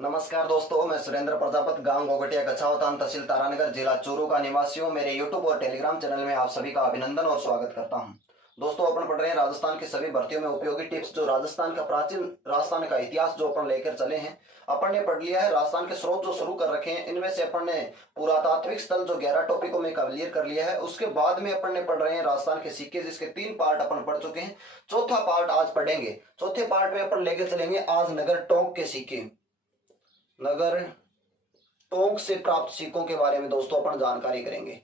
नमस्कार दोस्तों, मैं सुरेंद्र प्रजापत, गांव घोघटिया, कछावतान, तहसील तारानगर, जिला चूरू का निवासी हूँ। मेरे यूट्यूब और टेलीग्राम चैनल में आप सभी का अभिनंदन और स्वागत करता हूँ। दोस्तों, अपन पढ़ रहे हैं राजस्थान की सभी भर्तियों में उपयोगी टिप्स। जो राजस्थान का प्राचीन राजस्थान का इतिहास जो अपन लेकर चले हैं, अपन ने पढ़ लिया है। राजस्थान के स्रोत जो शुरू कर रखे हैं, इनमें से अपन ने पुरातात्विक स्थल जो 11 टॉपिकों में क्लियर कर लिया है। उसके बाद में अपन ने पढ़ रहे हैं राजस्थान के सिक्के, जिसके 3 पार्ट अपन पढ़ चुके हैं। चौथा पार्ट आज पढ़ेंगे। चौथे पार्ट में अपन लेकर चलेंगे आज नगर टोंक के सिक्के, नगर टोंक से प्राप्त सिक्कों के बारे में दोस्तों अपन जानकारी करेंगे।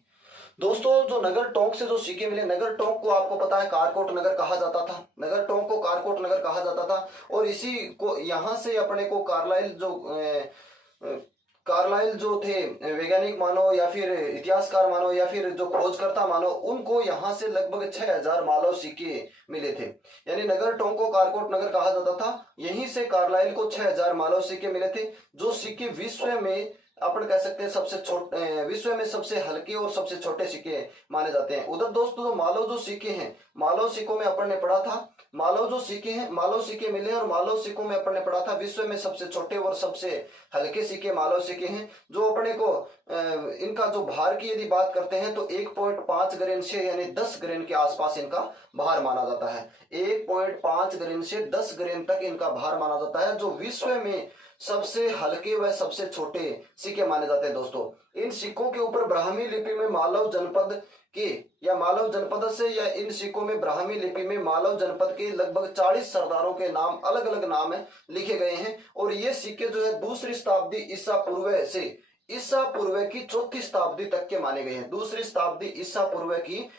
दोस्तों, जो नगर टोंक से जो सिक्के मिले, नगर टोंक को आपको पता है कारकोट नगर कहा जाता था। नगर टोंक को कारकोट नगर कहा जाता था और इसी को यहां से अपने को कार्लाइल जो थे वैज्ञानिक मानो या फिर इतिहासकार मानो या फिर जो खोजकर्ता मानो, उनको यहाँ से लगभग 6000 मालव सिक्के मिले थे। यानी नगर टोंक को कारकोट नगर कहा जाता था, यहीं से कार्लाइल को 6000 मालव सिक्के मिले थे। जो सिक्के विश्व में अपन कह सकते हैं सबसे छोटे, विश्व में सबसे हल्के और सबसे छोटे सिक्के माने जाते हैं। उधर दोस्तों जो मालव जो सिक्के हैं, मालव सिक्कों में अपन ने पढ़ा था, मालव जो सिक्के हैं, मालव सिक्के मिले और मालव सिक्कों में अपन ने पढ़ा था विश्व में सबसे छोटे और सबसे हल्के सिक्के मालव सिक्के हैं। जो अपने को इनका जो भार की यदि बात करते हैं तो 1.5 ग्रेन से यानी 10 ग्रेन के आसपास इनका भार माना जाता है। 1.5 ग्रेन से 10 ग्रेन तक इनका भार माना जाता है, जो विश्व में सबसे हल्के व सबसे छोटे सिक्के माने जाते हैं। दोस्तों, इन सिक्कों के ऊपर ब्राह्मी लिपि में मालव जनपद के या मालव जनपद से या इन सिक्कों में ब्राह्मी लिपि में मालव जनपद के लगभग 40 सरदारों के नाम, अलग अलग नाम है, लिखे गए हैं। और ये सिक्के जो है 2री शताब्दी ईसा पूर्व से ईसा पूर्व की 4थी शताब्दी तक के माने गए हैं। 2री शताब्दी ईसा पूर्व की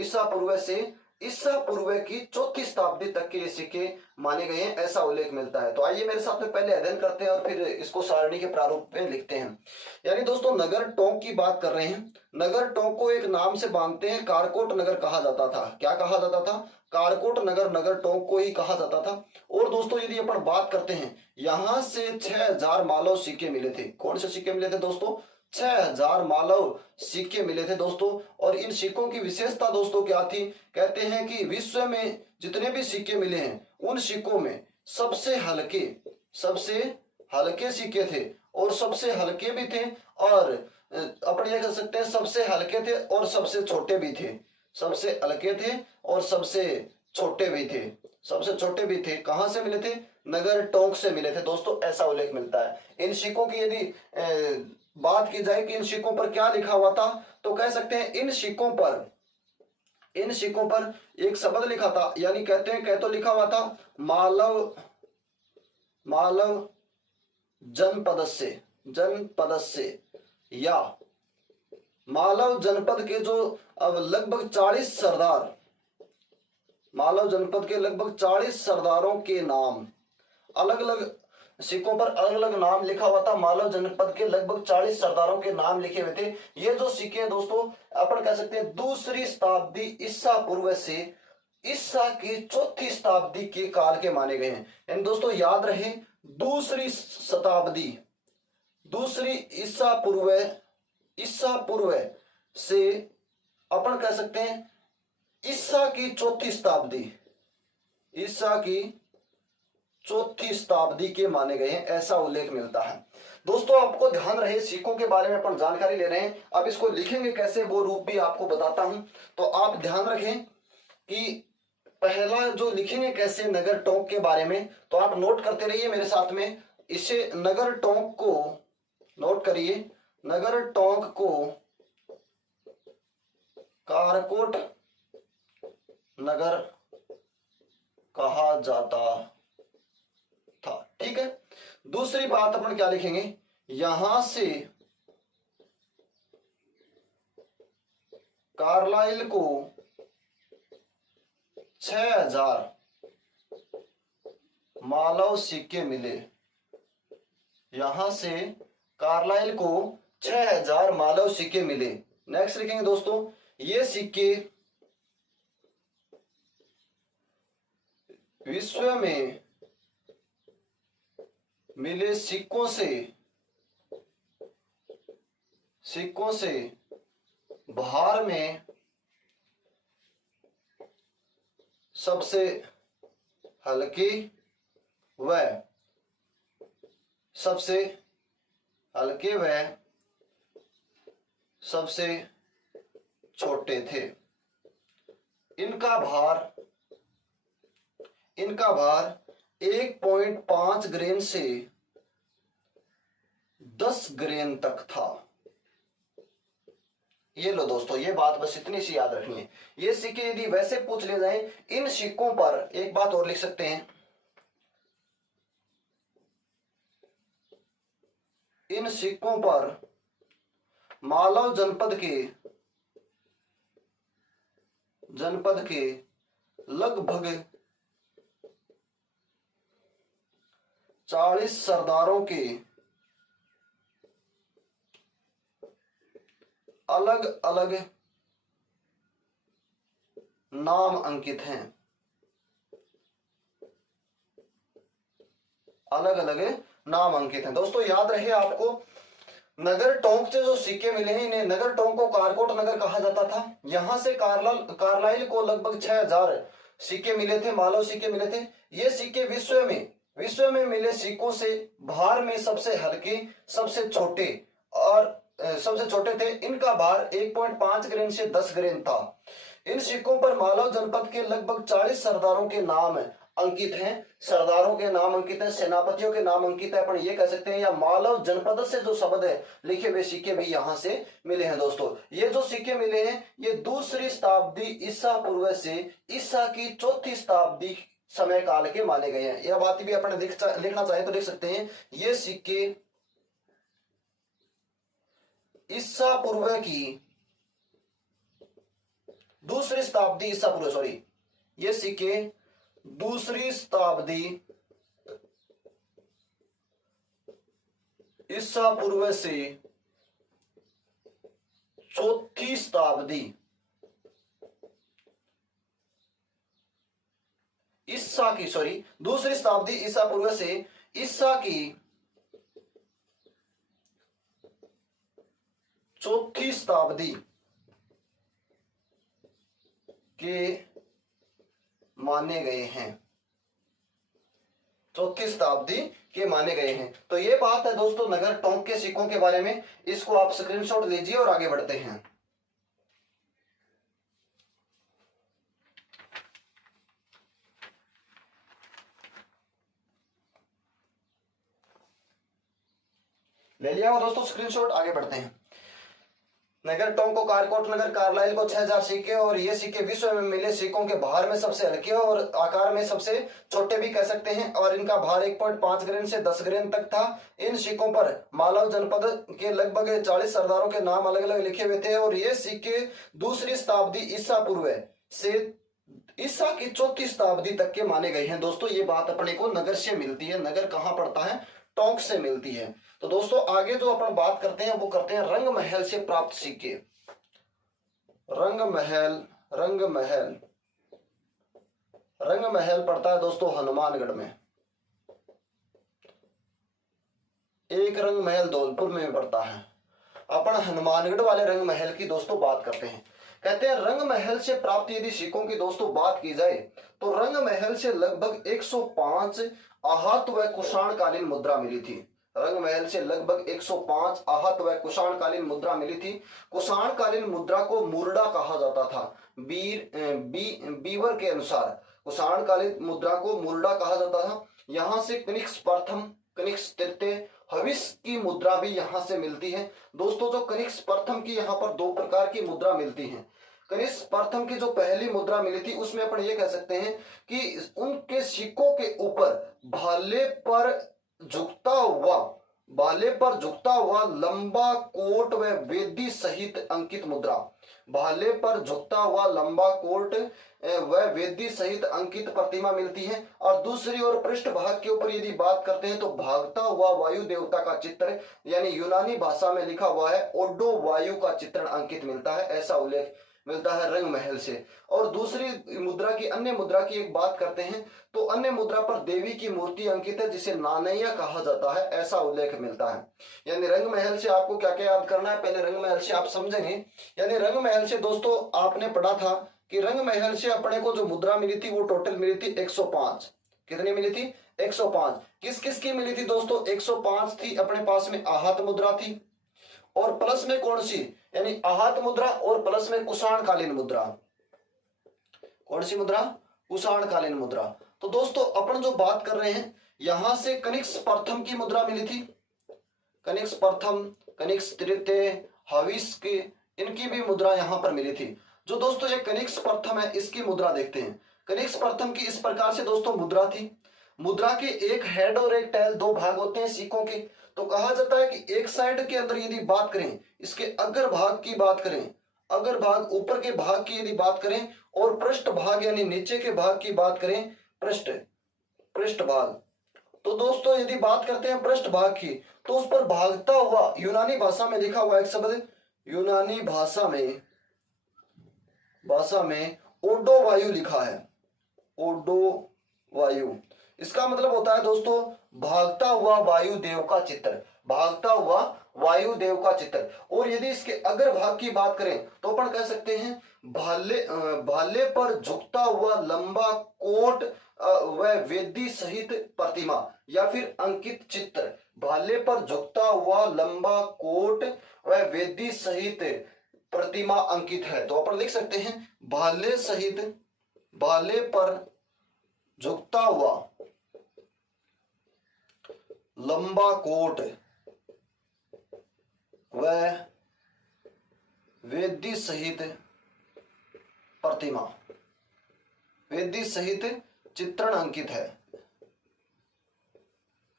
ईसा पूर्व से ईसा पूर्व की 4थी शताब्दी तक के ये सिक्के माने गए हैं, ऐसा उल्लेख मिलता है। तो आइए मेरे साथ में पहले अध्ययन करते हैं और फिर इसको सारणी के प्रारूप में लिखते हैं। यानी दोस्तों नगर टोंक की बात कर रहे हैं। नगर टोंक को एक नाम से बांधते हैं, कारकोट नगर कहा जाता था। क्या कहा जाता था? कारकोट नगर, नगर टोंक को ही कहा जाता था। और दोस्तों यदि अपन बात करते हैं, यहां से 6000 मालव सिक्के मिले थे। कौन से सिक्के मिले थे दोस्तों? 6000 मालव सिक्के मिले थे दोस्तों। और इन सिक्कों की विशेषता दोस्तों क्या थी? कहते हैं कि विश्व में जितने भी सिक्के मिले हैं उन सिक्कों में सबसे हल्के सिक्के थे और सबसे हल्के भी थे, और अपन ये कह सकते हैं सबसे हल्के थे और सबसे छोटे भी थे। सबसे हल्के थे और सबसे छोटे भी थे। सबसे छोटे भी थे। कहां से मिले थे? नगर टोंक से मिले थे दोस्तों, ऐसा उल्लेख मिलता है। इन सिक्कों की यदि बात की जाए कि इन सिक्कों पर क्या लिखा हुआ था, तो कह सकते हैं इन सिक्कों पर एक शब्द लिखा था। यानी कहते हैं कह तो लिखा हुआ था मालव जनपद से या मालव जनपद के जो अब लगभग 40 सरदार, मालव जनपद के लगभग 40 सरदारों के नाम, अलग अलग सिक्कों पर अलग अलग नाम लिखा हुआ था। मालव जनपद के लगभग 40 सरदारों के नाम लिखे हुए थे। ये जो सिक्के हैं दोस्तों, अपन कह सकते हैं 2री शताब्दी ईसा पूर्व से ईसा की 4थी शताब्दी के काल के माने गए हैं। यानी दोस्तों याद रहे, 2री शताब्दी, 2री ईसा पूर्व से अपन कह सकते हैं ईसा की 4थी शताब्दी, ईसा की 4थी शताब्दी के माने गए हैं, ऐसा उल्लेख मिलता है। दोस्तों आपको ध्यान रहे, सिक्कों के बारे में अपन जानकारी ले रहे हैं। अब इसको लिखेंगे कैसे वो रूप भी आपको बताता हूं। तो आप ध्यान रखें कि पहला जो लिखेंगे कैसे नगर टोंक के बारे में, तो आप नोट करते रहिए मेरे साथ में। इसे नगर टोंक को नोट करिए। नगर टोंक को कारकोट नगर कहा जाता था। ठीक है। दूसरी बात अपन क्या लिखेंगे? यहां से कार्लाइल को 6000 मालव सिक्के मिले। यहां से कार्लाइल को 6000 मालव सिक्के मिले। नेक्स्ट लिखेंगे दोस्तों, ये सिक्के विश्व में मिले सिक्कों से भार में सबसे हल्के व सबसे हल्के व सबसे छोटे थे। इनका भार 1.5 ग्रेन से 10 ग्रेन तक था। ये लो दोस्तों, ये बात बस इतनी सी याद रखनी है। ये सिक्के यदि वैसे पूछ ले जाएं, इन सिक्कों पर एक बात और लिख सकते हैं, इन सिक्कों पर मालव जनपद के लगभग 40 सरदारों के अलग अलग नाम अंकित हैं। अलग अलग नाम अंकित हैं। दोस्तों याद रहे आपको, नगर टोंक से जो सिक्के मिले हैं, इन्हें नगर टोंक को कारकोट नगर कहा जाता था। यहां से कार्लाइल को लगभग 6000 सिक्के मिले थे, मालव सिक्के मिले थे। ये सिक्के विश्व में मिले सिक्कों से भार में सबसे हल्के, सबसे छोटे थे। इनका भार 1.5 ग्रेन से 10 ग्रेन था। इन सिक्कों पर मालव जनपद के लगभग 40 सरदारों के नाम अंकित हैं। सरदारों के नाम अंकित हैं, सेनापतियों के नाम अंकित है, अपन ये कह सकते हैं। या मालव जनपद से जो शब्द है लिखे हुए सिक्के भी यहां से मिले हैं। दोस्तों ये जो सिक्के मिले हैं, ये 2री शताब्दी ईसा पूर्व से ईसा की 4थी शताब्दी समय काल के माने गए हैं। यह बात भी अपन लिखना चाहे तो लिख सकते हैं, ये सिक्के ईसा पूर्व की 2री शताब्दी ईसा पूर्व, ये सिक्के 2री शताब्दी ईसा पूर्व से 4थी शताब्दी ईसा की 2री शताब्दी ईसा पूर्व से ईसा की 4थी शताब्दी के माने गए हैं। 4थी शताब्दी के माने गए हैं। तो ये बात है दोस्तों नगर टोंक के सिक्कों के बारे में। इसको आप स्क्रीनशॉट लीजिए और आगे बढ़ते हैं। ले लिया हो दोस्तों स्क्रीनशॉट, आगे बढ़ते हैं। नगर टोंक को कारकोट नगर, कार्लाइल को 6000 सिक्के, और ये सिक्के विश्व में मिले सिक्कों के भार में सबसे हल्के और आकार में सबसे छोटे भी कह सकते हैं, और इनका भार 1.5 ग्रेन से 10 ग्रेन तक था। इन सिक्कों पर मालव जनपद के लगभग 40 सरदारों के नाम अलग अलग लिखे हुए थे, और ये सिक्के 2री शताब्दी ईसा पूर्व से ईसा की 4थी शताब्दी तक के माने गए हैं। दोस्तों ये बात अपने को नगर से मिलती है। नगर कहाँ पड़ता है? टोंक से मिलती है। तो दोस्तों आगे जो अपन बात करते हैं वो करते हैं रंग महल से प्राप्त सिक्के। रंग महल पड़ता है दोस्तों हनुमानगढ़ में। एक रंग महल धौलपुर में पड़ता है। अपन हनुमानगढ़ वाले रंग महल की दोस्तों बात करते हैं। कहते हैं रंग महल से प्राप्त यदि सिक्कों की दोस्तों बात की जाए तो रंग महल से लगभग 105 आहत व कुषाण कालीन मुद्रा मिली थी। रंग महल से लगभग 105 आहत व कुषाण कालीन मुद्रा मिली थी। कुषाण कालीन मुद्रा को मुरडा कहा जाता था। बीवर के अनुसार कुषाण कालीन मुद्रा को मुरडा कहा जाता था। यहाँ से कनिष्क प्रथम, कनिष्क तृतीय, हविष की मुद्रा भी यहाँ से मिलती है। दोस्तों जो कनिष्क प्रथम की यहाँ पर 2 प्रकार की मुद्रा मिलती है। कनिष्क प्रथम की जो पहली मुद्रा मिली थी उसमें अपन ये कह सकते हैं कि उनके सिक्कों के ऊपर भाले पर झुकता हुआ लंबा कोट व वेदी सहित अंकित मुद्रा। भाले पर झुकता हुआ लंबा कोट व वेदी सहित अंकित प्रतिमा मिलती है। और दूसरी ओर पृष्ठ भाग के ऊपर यदि बात करते हैं तो भागता हुआ वायु देवता का चित्र, यानी यूनानी भाषा में लिखा हुआ है ओडो वायु का चित्रण अंकित मिलता है। ऐसा उल्लेख मिलता है रंग महल से। और दूसरी मुद्रा की, अन्य मुद्रा की एक बात करते हैं तो अन्य मुद्रा पर देवी की मूर्ति अंकित है जिसे नानैया कहा जाता है। ऐसा उल्लेख मिलता है। यानी रंग महल से आपको क्या क्या याद करना है, पहले रंग महल से आप समझेंगे। यानी रंग महल से दोस्तों आपने पढ़ा था कि रंग महल से अपने को जो मुद्रा मिली थी वो टोटल मिली थी 105। कितनी मिली थी? 105 किस किस की मिली थी दोस्तों? 105 थी अपने पास में आहत मुद्रा थी, और प्लस में कौन सी, यानी आहत मुद्रा और प्लस में कुषाणकालीन मुद्रा। कौन सी मुद्रा? कुषाणकालीन मुद्रा। तो दोस्तों अपन जो बात कर रहे हैं, यहां से कनिष्क प्रथम की मुद्रा मिली थी, कनिष्क प्रथम, कनिष्क तृतीय, हविष्क, इनकी भी मुद्रा यहां पर मिली थी। जो दोस्तों ये कनिष्क प्रथम है, इसकी मुद्रा देखते हैं। कनिष्क प्रथम की इस प्रकार से दोस्तों मुद्रा थी। मुद्रा के एक हेड और एक टेल, दो भाग होते हैं सिक्कों के। तो कहा जाता है कि एक साइड के अंदर यदि बात करें, इसके अग्र भाग की बात करें, अग्र भाग ऊपर के भाग की यदि बात करें, और पृष्ठ भाग यानी नीचे के भाग की बात करें, पृष्ठ भाग, तो दोस्तों यदि बात करते हैं पृष्ठ भाग की, तो उस पर भागता हुआ यूनानी भाषा में लिखा हुआ एक शब्द, यूनानी भाषा में ओडो वायु लिखा है, ओडो वायु। इसका मतलब होता है दोस्तों भागता हुआ वायुदेव का चित्र, भागता हुआ वायुदेव का चित्र। और यदि इसके अग्र भाग की बात करें तो अपन कह सकते हैं भाले पर झुकता हुआ लंबा कोट व वेदी सहित प्रतिमा या फिर अंकित चित्र। भाले पर झुकता हुआ लंबा कोट व वेदी सहित प्रतिमा अंकित है। तो अपन लिख सकते हैं भाले पर झुकता हुआ लंबा कोट व वेदी सहित प्रतिमा, वेदी सहित चित्रण अंकित है।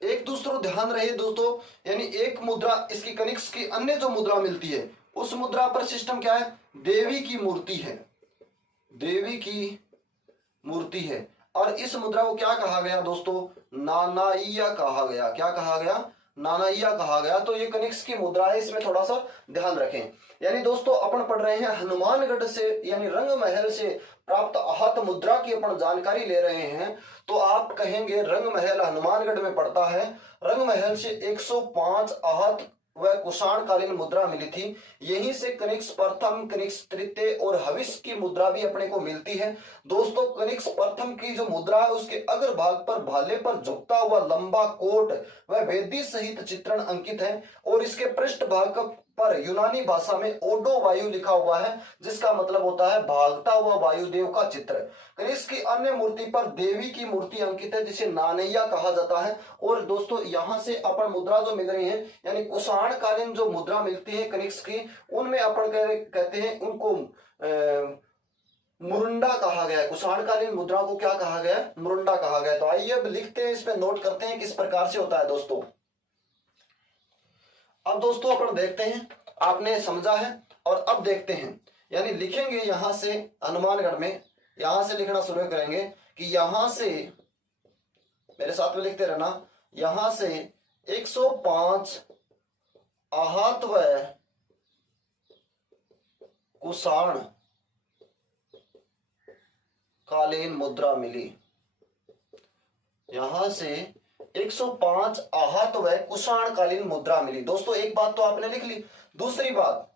एक दूसरा ध्यान रहे दोस्तों, यानी एक मुद्रा इसकी कनिष्क की अन्य जो मुद्रा मिलती है, उस मुद्रा पर सिस्टम क्या है? देवी की मूर्ति है, देवी की मूर्ति है। और इस मुद्रा को क्या कहा गया दोस्तों? नानाइया कहा गया। क्या कहा गया? नानाइया कहा गया। तो ये कनिष्क की मुद्रा है, इसमें थोड़ा सा ध्यान रखें। यानी दोस्तों अपन पढ़ रहे हैं हनुमानगढ़ से, यानी रंग महल से प्राप्त आहत मुद्रा की अपन जानकारी ले रहे हैं। तो आप कहेंगे रंग महल हनुमानगढ़ में पड़ता है, रंग महल से 105 आहत वह कुषाणकालीन मुद्रा मिली थी। यहीं से कनिष्क प्रथम, कनिष्क तृतीय और हविष्क की मुद्रा भी अपने को मिलती है। दोस्तों कनिष्क प्रथम की जो मुद्रा है, उसके अग्र भाग पर भाले पर झुकता हुआ लंबा कोट वह वेदी सहित चित्रण अंकित है, और इसके पृष्ठ भाग पर यूनानी भाषा में ओडो वायु लिखा हुआ है, जिसका मतलब होता है भागता हुआ वायुदेव का चित्र। कनिष्क की अन्य मूर्ति पर देवी की मूर्ति अंकित है, जिसे नानैया कहा जाता है। और दोस्तों यहां से अपन मुद्रा जो मिल रही है, यानी कुषाणकालीन जो मुद्रा मिलती है कनिष्क की, उनमें अपन कहते हैं उनको मुरुंडा कहा गया है। कुषाणकालीन मुद्रा को क्या कहा गया है? मुरुंडा कहा गया। तो आइए अब लिखते हैं, इसमें नोट करते हैं किस प्रकार से होता है दोस्तों। अब दोस्तों अपन देखते हैं, आपने समझा है, और अब देखते हैं, यानी लिखेंगे यहां से हनुमानगढ़ में, यहां से लिखना शुरू करेंगे कि यहां से, मेरे साथ में लिखते रहना, यहां से 105 आहत व कुषाण कालीन मुद्रा मिली। यहां से 105 आहत व कुषाणकालीन मुद्रा मिली। दोस्तों एक बात तो आपने लिख ली। दूसरी बात,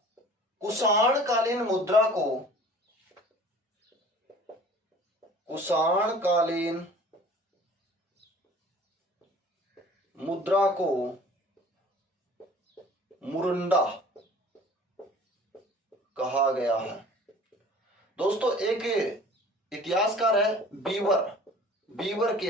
कुषाणकालीन मुद्रा को मुरुंडा कहा गया है। दोस्तों एक इतिहासकार है बीवर के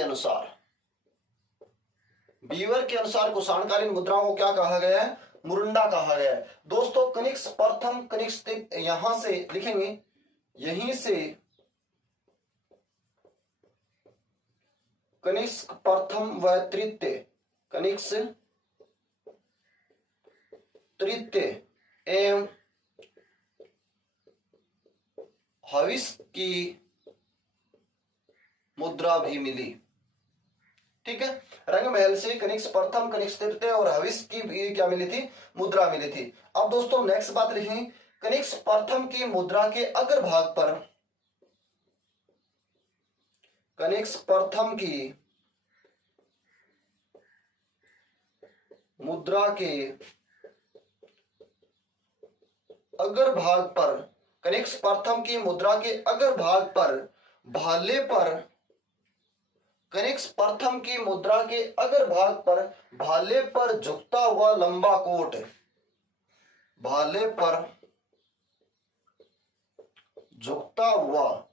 अनुसार कुषाणकालीन मुद्राओं को क्या कहा गया है? मुरुंडा कहा गया है। दोस्तों कनिष्क प्रथम, कनिष्क यहां से लिखेंगे, यहीं से कनिष्क प्रथम व तृतीय, कनिष्क तृतीय एवं हविष्क की मुद्रा भी मिली। ठीक है, रंग महल से कनिष्क प्रथम, कनिष्क तृतीय और हविष्क की भी क्या मिली थी? मुद्रा मिली थी। अब दोस्तों नेक्स्ट बात लिखेंगे, कनिष्क प्रथम की मुद्रा के अग्र भाग पर, कनिष्क प्रथम की मुद्रा के अग्र भाग पर, कनिष्क प्रथम की मुद्रा के अग्र भाग पर भाले पर कनिष्क प्रथम की मुद्रा के अग्र भाग पर भाले पर झुकता हुआ लंबा कोट, भाले पर झुकता हुआ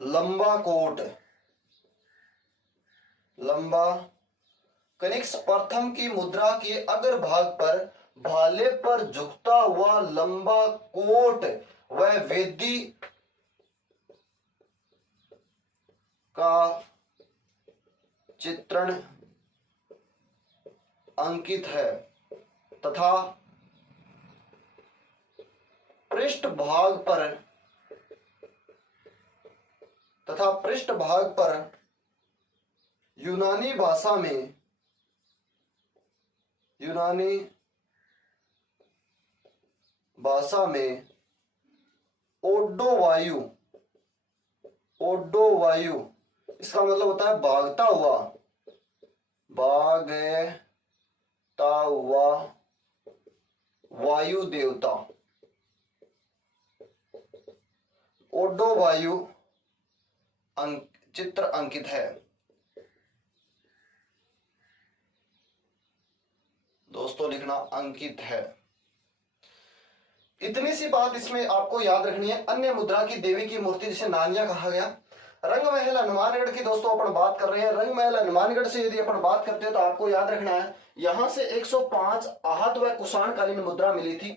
लंबा कोट, लंबा, कनिष्क प्रथम की मुद्रा के अग्र भाग पर भाले पर झुकता हुआ लंबा कोट वह वेदी का चित्रण अंकित है तथा पृष्ठभाग पर यूनानी भाषा में ओडो वायु, इसका मतलब होता है भागता हुआ वायु देवता, ओडो वायु चित्र अंकित है। दोस्तों लिखना अंकित है। इतनी सी बात इसमें आपको याद रखनी है। अन्य मुद्रा की देवी की मूर्ति जिसे नानिया कहा गया, रंगमहल हनुमानगढ़ की दोस्तों अपन बात कर रहे हैं। रंगमहल हनुमानगढ़ से यदि अपन बात करते हैं तो आपको याद रखना है यहां से 105 आहत व कुषाणकालीन मुद्रा मिली थी।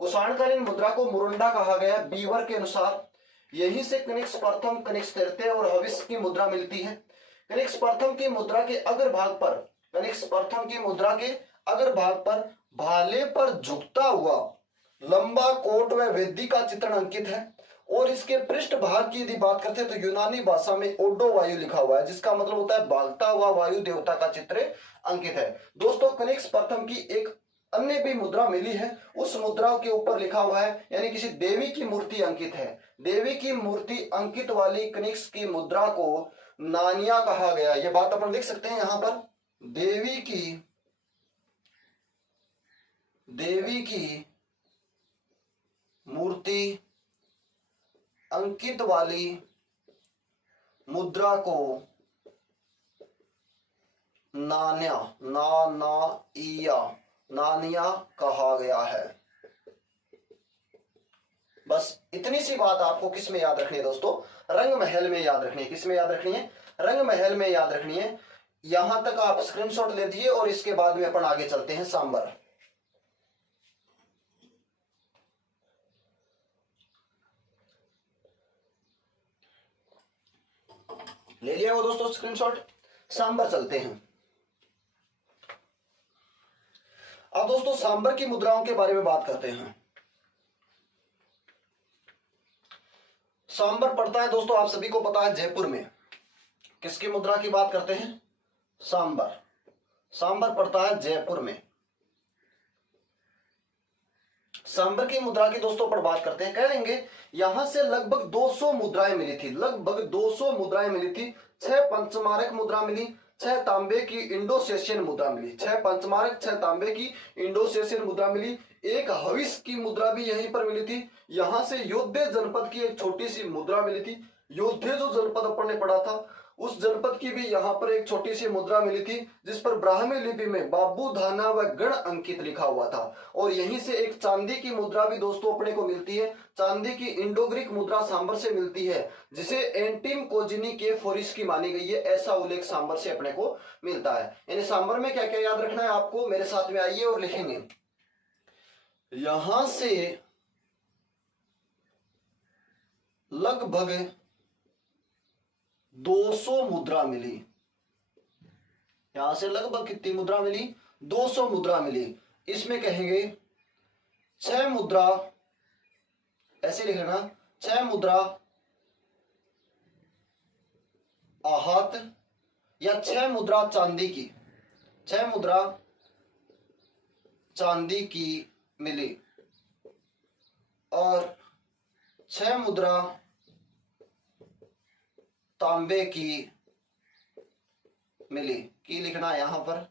कुषाणकालीन मुद्रा को मुरुंडा कहा गया बीवर के अनुसार। यहीं से कनिष्क प्रथम, कनिष्क तृतीय और हविष्य की मुद्रा मिलती है। कनिष्क प्रथम की मुद्रा के अग्र भाग पर, कनिष्क प्रथम की मुद्रा के अग्र भाग पर भाले पर झुकता हुआ लंबा कोट व वेदी का चित्रण अंकित है। और इसके पृष्ठ भाग की यदि बात करते हैं तो यूनानी भाषा में ओडो वायु लिखा हुआ है, जिसका मतलब होता है भागता हुआ वायु देवता का चित्र अंकित है। दोस्तों कनिष्क प्रथम की एक अन्य भी मुद्रा मिली है, उस मुद्रा के ऊपर लिखा हुआ है, यानी किसी देवी की मूर्ति अंकित है। देवी की मूर्ति अंकित वाली कनिष्क की मुद्रा को नानिया कहा गया। यह बात अपन लिख सकते हैं यहां पर, देवी की मूर्ति अंकित वाली मुद्रा को नानिया कहा गया है। बस इतनी सी बात आपको किस में याद रखनी है दोस्तों? रंगमहल में याद रखनी है। किस में याद रखनी है? रंगमहल में याद रखनी है। यहां तक आप स्क्रीनशॉट ले दीजिए और इसके बाद में अपन आगे चलते हैं। सांबर ले लिया वो दोस्तों स्क्रीनशॉट। सांबर चलते हैं। अब दोस्तों सांबर की मुद्राओं के बारे में बात करते हैं। सांबर पड़ता है दोस्तों, आप सभी को पता है, जयपुर में। किसकी मुद्रा की बात करते हैं? सांबर पड़ता है जयपुर में। सांबर की मुद्रा की दोस्तों पर बात करते हैं। कह लेंगे यहां से लगभग 200 मुद्राएं मिली थी, लगभग 200 मुद्राएं मिली थी। 6 पंचमारक मुद्रा मिली, 6 तांबे की इंडोसेशियन मुद्रा मिली, 6 पंचमारक, 6 तांबे की इंडोसेशियन मुद्रा मिली। एक हविष की मुद्रा भी यहीं पर मिली थी। यहां से योद्धे जनपद की एक छोटी सी मुद्रा मिली थी। योद्धे जो जनपद अपन ने पढ़ा था, उस जनपद की भी यहां पर एक छोटी सी मुद्रा मिली थी, जिस पर ब्राह्मी लिपि में बाबू धाना व गण अंकित लिखा हुआ था। और यहीं से एक चांदी की मुद्रा भी दोस्तों अपने को मिलती है। चांदी की इंडो ग्रीक मुद्रा सांबर से मिलती है, जिसे एंटीम कोजिनी के फोरिस की मानी गई है, ऐसा उल्लेख सांबर से अपने को मिलता है। यानी सांबर में क्या क्या याद रखना है आपको? मेरे साथ में आइए और लिखेंगे। यहां से लगभग 200 मुद्रा मिली। यहां से लगभग कितनी मुद्रा मिली? 200 मुद्रा मिली। इसमें कहेंगे 6 मुद्रा, ऐसे लिख लेना, 6 मुद्रा आहत या 6 मुद्रा चांदी की, 6 मुद्रा चांदी की मिली और 6 मुद्रा तांबे की मिली। की लिखना यहां पर,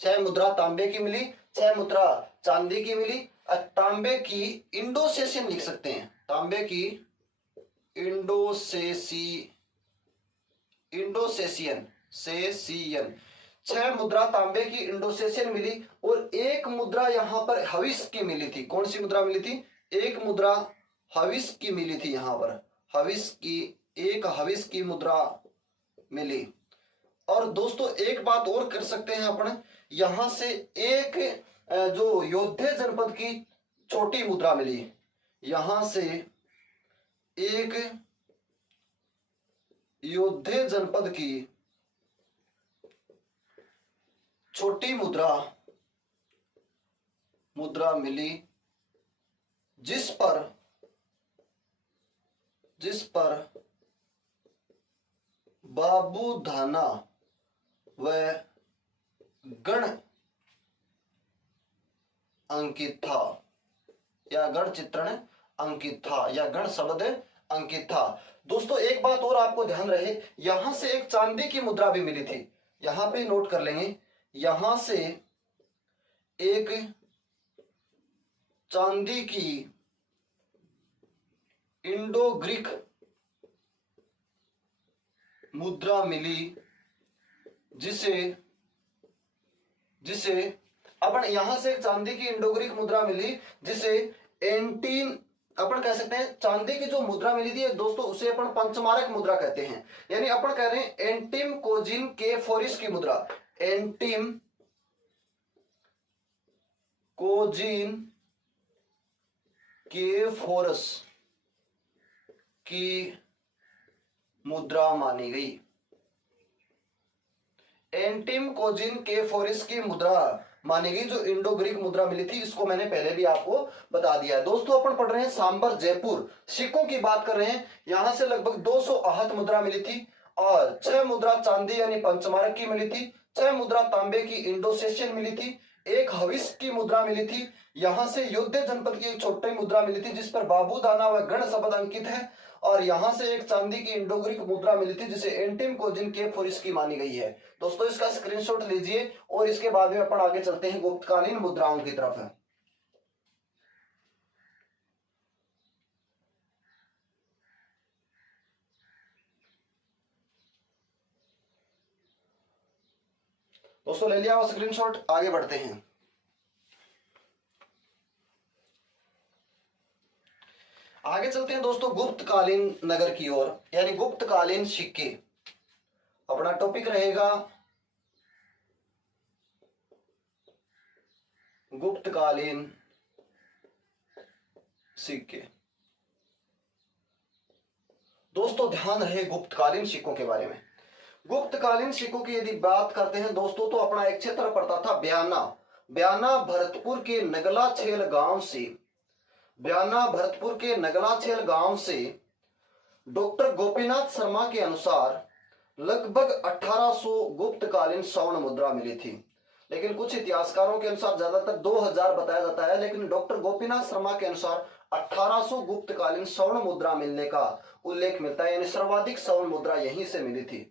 6 मुद्रा तांबे की मिली, 6 मुद्रा चांदी की मिली और तांबे की इंडोसेशियन लिख सकते हैं, तांबे की इंडोसेशियन इंडोसेशियन सेशियन, 6 मुद्रा तांबे की इंडोसेशियन मिली और एक मुद्रा यहां पर हविस की मिली थी। कौन सी मुद्रा मिली थी? एक मुद्रा हविस की मिली थी। यहां पर हविस की, एक हविस की मुद्रा मिली। और दोस्तों एक बात और कर सकते हैं अपन, यहां से एक जो योद्धे जनपद की छोटी मुद्रा मिली, यहां से एक योद्धे जनपद की छोटी मुद्रा मिली, जिस पर बाबू धाना व गण अंकित था, या गण चित्रण अंकित था, या गण शब्द अंकित था। दोस्तों एक बात और आपको ध्यान रहे, यहां से एक चांदी की मुद्रा भी मिली थी। यहां पे नोट कर लेंगे, यहां से एक चांदी की इंडो ग्रीक मुद्रा मिली, जिसे अपन यहां से एक चांदी की इंडो ग्रीक मुद्रा मिली जिसे एंटीन, अपन कह सकते हैं चांदी की जो मुद्रा मिली थी दोस्तों उसे अपन पंचमारक मुद्रा कहते हैं। यानी अपन कह रहे हैं एंटिम कोजिन के फोरिस की मुद्रा, एंटिम कोजिन के फोरस की मुद्रा मानी गई। एंटिम कोजिन के फोरिस की मुद्रा मानी गई, जो इंडो ग्रीक मुद्रा मिली थी। इसको मैंने पहले भी आपको बता दिया है। दोस्तों अपन पढ़ रहे हैं सांबर जयपुर, सिक्कों की बात कर रहे हैं। यहां से लगभग 208 मुद्रा मिली थी और 6 मुद्रा चांदी यानी पंचमारक की मिली थी, 6 मुद्रा तांबे की इंडोसेशियन मिली थी, एक हविस की मुद्रा मिली थी। यहां से योद्धे जनपद की एक छोटी मुद्रा मिली थी जिस पर बाबू दाना व गण शब्द अंकित है, और यहां से एक चांदी की इंडो ग्रीक मुद्रा मिली थी जिसे एंटिम कोजिन के फोरिस की मानी गई है। दोस्तों इसका स्क्रीनशॉट लीजिए और इसके बाद में अपन आगे चलते हैं गुप्तकालीन मुद्राओं की तरफ। दोस्तों ले लिया स्क्रीनशॉट, आगे बढ़ते हैं। आगे चलते हैं दोस्तों गुप्तकालीन नगर की ओर, यानी गुप्तकालीन सिक्के। अपना टॉपिक रहेगा गुप्तकालीन सिक्के। दोस्तों ध्यान रहे गुप्तकालीन सिक्कों के बारे में। गुप्तकालीन सिक्कों की यदि बात करते हैं दोस्तों तो अपना एक क्षेत्र पड़ता था बयाना। बयाना भरतपुर के नगलाछेल गांव से, बयाना भरतपुर के नगलाछेल गांव से डॉक्टर गोपीनाथ शर्मा के अनुसार लगभग 1800 गुप्तकालीन स्वर्ण मुद्रा मिली थी, लेकिन कुछ इतिहासकारों के अनुसार ज्यादातर 2000 बताया जाता है, लेकिन डॉक्टर गोपीनाथ शर्मा के अनुसार 1800 गुप्तकालीन स्वर्ण मुद्रा मिलने का उल्लेख मिलता है। यानी सर्वाधिक स्वर्ण मुद्रा यहीं से मिली थी,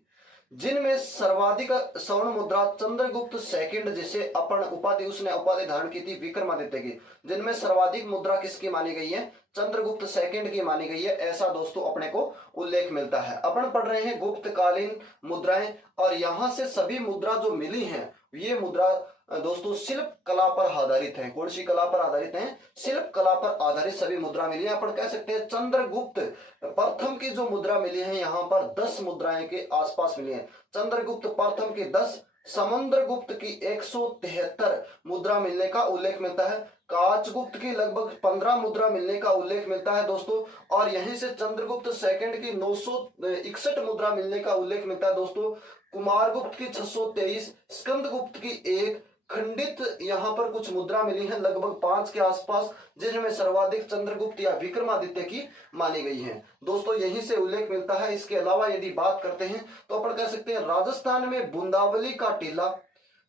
जिनमें सर्वाधिक स्वर्ण मुद्रा चंद्रगुप्त सेकंड, जिसे अपन उपाधि, उसने उपाधि धारण की थी विक्रमादित्य की, जिनमें सर्वाधिक मुद्रा किसकी मानी गई है? चंद्रगुप्त सेकंड की मानी गई है। ऐसा दोस्तों अपने को उल्लेख मिलता है। अपन पढ़ रहे हैं गुप्तकालीन मुद्राएं, और यहां से सभी मुद्रा जो मिली हैं ये मुद्रा दोस्तों शिल्प कला पर आधारित है। कौन सी कला पर आधारित है? शिल्प कला पर आधारित सभी मुद्रा मिली है। अपन कह सकते हैं चंद्रगुप्त प्रथम की जो मुद्रा मिली है यहाँ पर 10 मुद्राएं के आसपास मिली है। चंद्रगुप्त प्रथम की 10, समुद्रगुप्त की 173 मुद्रा मिलने का उल्लेख मिलता है। काचगुप्त की लगभग 15 मुद्रा मिलने का उल्लेख मिलता है दोस्तों, और यहीं से चंद्रगुप्त सेकंड की 961 मुद्रा मिलने का उल्लेख मिलता है दोस्तों। कुमारगुप्त की 623, स्कंदगुप्त की 1, खंडित यहाँ पर कुछ मुद्रा मिली है लगभग 5 के आसपास, जिनमें सर्वाधिक चंद्रगुप्त या विक्रमादित्य की मानी गई है। दोस्तों यहीं से उल्लेख मिलता है। इसके अलावा यदि बात करते हैं तो अपन कह सकते हैं राजस्थान में बूंदावली का टीला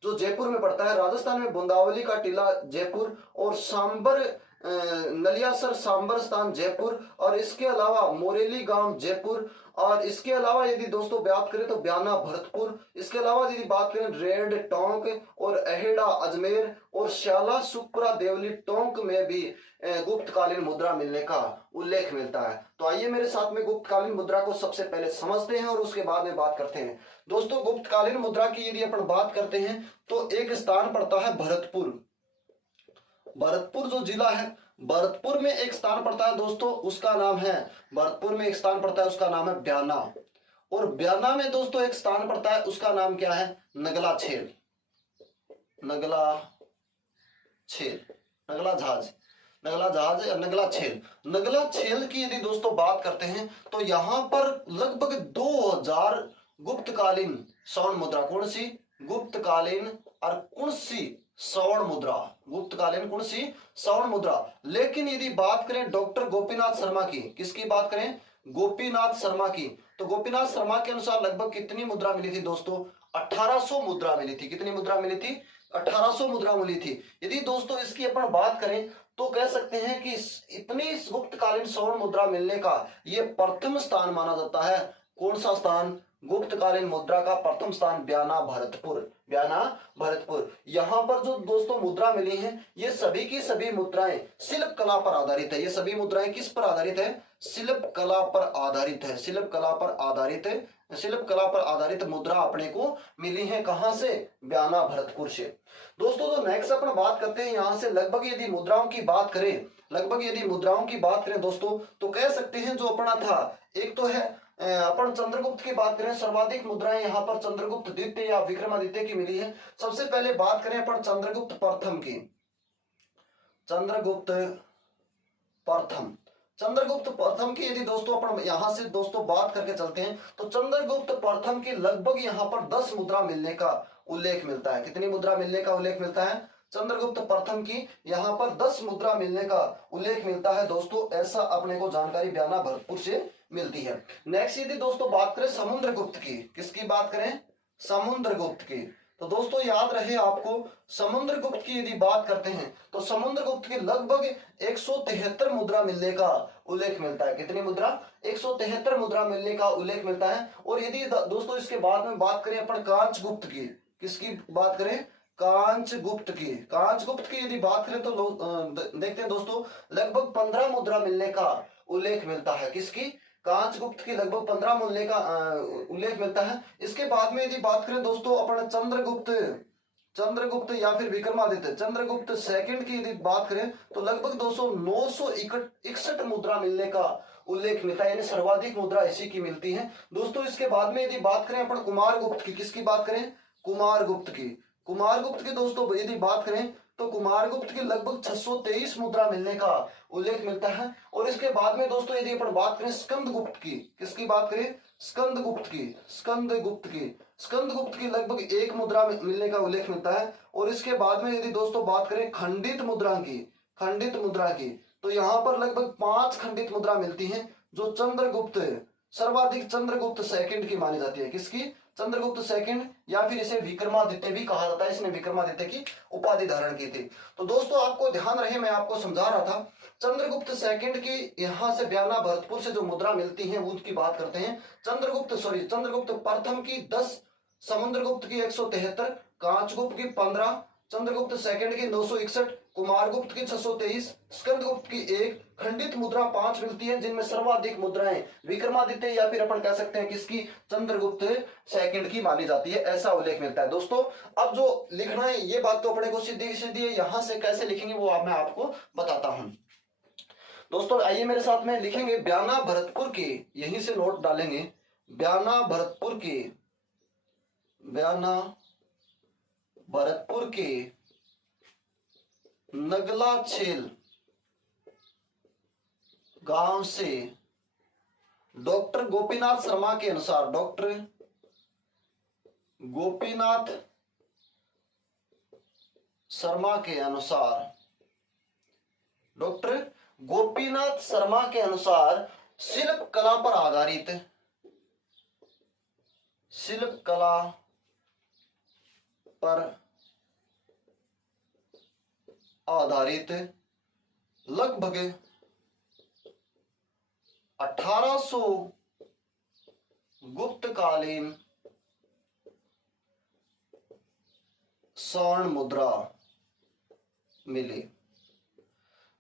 जो जयपुर में पड़ता है, राजस्थान में बूंदावली का टीला जयपुर और सांबर नलियासर सांबर स्थान जयपुर, और इसके अलावा मोरेली गांव जयपुर, और इसके अलावा यदि दोस्तों बात करें तो ब्याना भरतपुर, इसके अलावा यदि बात करें रेड टोंक और अहेड़ा अजमेर और श्याला सुखपुरा देवली टोंक में भी गुप्तकालीन मुद्रा मिलने का उल्लेख मिलता है। तो आइए मेरे साथ में गुप्तकालीन मुद्रा को सबसे पहले समझते हैं और उसके बाद में बात करते हैं। दोस्तों गुप्तकालीन मुद्रा की यदि अपन बात करते हैं तो एक स्थान पड़ता है भरतपुर। भरतपुर जो जिला है, भरतपुर में एक स्थान पड़ता है दोस्तों, उसका नाम है, भरतपुर में एक स्थान पड़ता है उसका नाम है ब्याना, और ब्याना में दोस्तों एक स्थान पड़ता है उसका नाम क्या है, नगला छेल, नगला छेल, नगला जहाज, नगला जहाज या नगला छेल। नगला छेल की यदि दोस्तों बात करते हैं तो यहां पर लगभग 2000 गुप्तकालीन स्वर्ण मुद्रा, कौन सी, गुप्तकालीन और कौन सी स्वर्ण मुद्रा, गुप्तकालीन कौन सी स्वर्ण मुद्रा। लेकिन यदि बात करें डॉक्टर गोपीनाथ शर्मा की, किसकी बात करें, गोपीनाथ शर्मा की, तो गोपीनाथ शर्मा के अनुसार लगभग कितनी मुद्रा मिली थी दोस्तों, 1800 मुद्रा मिली थी। कितनी मुद्रा मिली थी, 1800 मुद्रा मिली थी। यदि दोस्तों इसकी अपन बात करें तो कह सकते हैं कि इतनी गुप्तकालीन स्वर्ण मुद्रा मिलने का ये प्रथम स्थान माना जाता है। कौन सा स्थान, गुप्तकालीन मुद्रा का प्रथम स्थान ब्याना भरतपुर, ब्याना भरतपुर। यहां पर जो दोस्तों मुद्रा मिली है ये सभी की सभी मुद्राएं शिल्प कला पर आधारित है। ये सभी मुद्राएं किस पर आधारित है, शिल्प कला पर आधारित है, शिल्प कला पर आधारित है, शिल्प कला पर आधारित मुद्रा अपने को मिली है। कहां से, ब्याना भरतपुर से। दोस्तों जो नेक्स्ट अपन बात करते हैं यहां से लगभग यदि मुद्राओं की बात करें, लगभग यदि मुद्राओं की बात करें दोस्तों तो कह सकते हैं जो अपना था, एक तो है अपन चंद्रगुप्त की बात करें, सर्वाधिक मुद्राएं यहाँ पर चंद्रगुप्त द्वितीय या विक्रमादित्य की मिली है। सबसे पहले बात करें अपन चंद्रगुप्त प्रथम की, चंद्रगुप्त प्रथम, चंद्रगुप्त प्रथम की यदि दोस्तों अपन यहां से दोस्तों बात करके चलते हैं तो चंद्रगुप्त प्रथम की लगभग यहाँ पर 10 मुद्रा मिलने का उल्लेख मिलता है। कितनी मुद्रा मिलने का उल्लेख मिलता है, चंद्रगुप्त प्रथम की यहाँ पर 10 मुद्रा मिलने का उल्लेख मिलता है दोस्तों। ऐसा अपने को जानकारी ब्याना भरतपुर से मिलती है। नेक्स्ट यदि दोस्तों बात करें समुद्रगुप्त की, किसकी बात करें, समुद्रगुप्त की, तो दोस्तों याद रहे आपको समुद्रगुप्त की यदि बात करते हैं तो समुद्रगुप्त की लगभग 173 मुद्रा मिलने का उल्लेख मिलता है। कितनी मुद्रा, 173 मुद्रा मिलने का उल्लेख मिलता है। और यदि दोस्तों इसके बाद में बात करें अपन कांचगुप्त की, किसकी बात करें, कांचगुप्त की, कांचगुप्त की यदि बात करें तो देखते हैं दोस्तों लगभग 15 मुद्रा मिलने का उल्लेख मिलता है। किसकी, कांचगुप्त की लगभग 15 मूल्य का उल्लेख मिलता है। इसके बाद में यदि बात करें दोस्तों अपन चंद्रगुप्त, चंद्रगुप्त या फिर विक्रमादित्य, चंद्रगुप्त सेकंड की यदि बात करें तो लगभग 961 मुद्रा मिलने का उल्लेख मिलता है, यानी सर्वाधिक मुद्रा इसी की मिलती है दोस्तों। इसके बाद में यदि बात करें अपन कुमारगुप्त की, किसकी बात करें, कुमारगुप्त की, कुमारगुप्त की दोस्तों यदि बात करें तो कुमारगुप्त की लगभग 623 मुद्रा मिलने का उल्लेख मिलता है। और इसके बाद में दोस्तों यदि अपन बात करें स्कंदगुप्त की, किसकी बात करें, स्कंदगुप्त की, स्कंदगुप्त की, स्कंदगुप्त की लगभग 1 मुद्रा मिलने का उल्लेख मिलता है। और इसके बाद में यदि दोस्तों बात करें खंडित मुद्रा की, खंडित मुद्रा की, तो यहाँ पर लगभग 5 खंडित मुद्रा मिलती है जो चंद्रगुप्त, सर्वाधिक चंद्रगुप्त सेकंड की मानी जाती है। किसकी, चंद्रगुप्त सेकंड, या फिर इसे विक्रमादित्य भी कहा जाता है, इसने विक्रमादित्य की उपाधि धारण की थी। तो दोस्तों आपको ध्यान रहे मैं आपको समझा रहा था चंद्रगुप्त सेकंड की यहां से ब्याना भरतपुर से जो मुद्रा मिलती है उसकी बात करते हैं। चंद्रगुप्त प्रथम की 10, समुद्रगुप्त की 173, कांचगुप्त की 15, चंद्रगुप्त सेकंड की 961, कुमारगुप्त की 623, स्कंदगुप्त की 1, खंडित मुद्रा 5 मिलती है जिनमें सर्वाधिक मुद्राएं विक्रमादित्य या फिर अपन कह सकते हैं किसकी, चंद्रगुप्त सेकंड की मानी जाती है, ऐसा उल्लेख मिलता है दोस्तों। अब जो लिखना है ये बात तो अपने को सीधी सीधी है, यहां से कैसे लिखेंगे वो मैं आपको बताता हूं दोस्तों। आइए मेरे साथ में लिखेंगे ब्याना भरतपुर की, यहीं से नोट डालेंगे, ब्याना भरतपुर की, ब्याना भरतपुर के नगला छेल गांव से डॉक्टर गोपीनाथ शर्मा के अनुसार, डॉक्टर गोपीनाथ शर्मा के अनुसार, डॉक्टर गोपीनाथ शर्मा के अनुसार शिल्प कला पर आधारित, शिल्प कला पर आधारित लगभग 1800 गुप्तकालीन स्वर्ण मुद्रा मिली।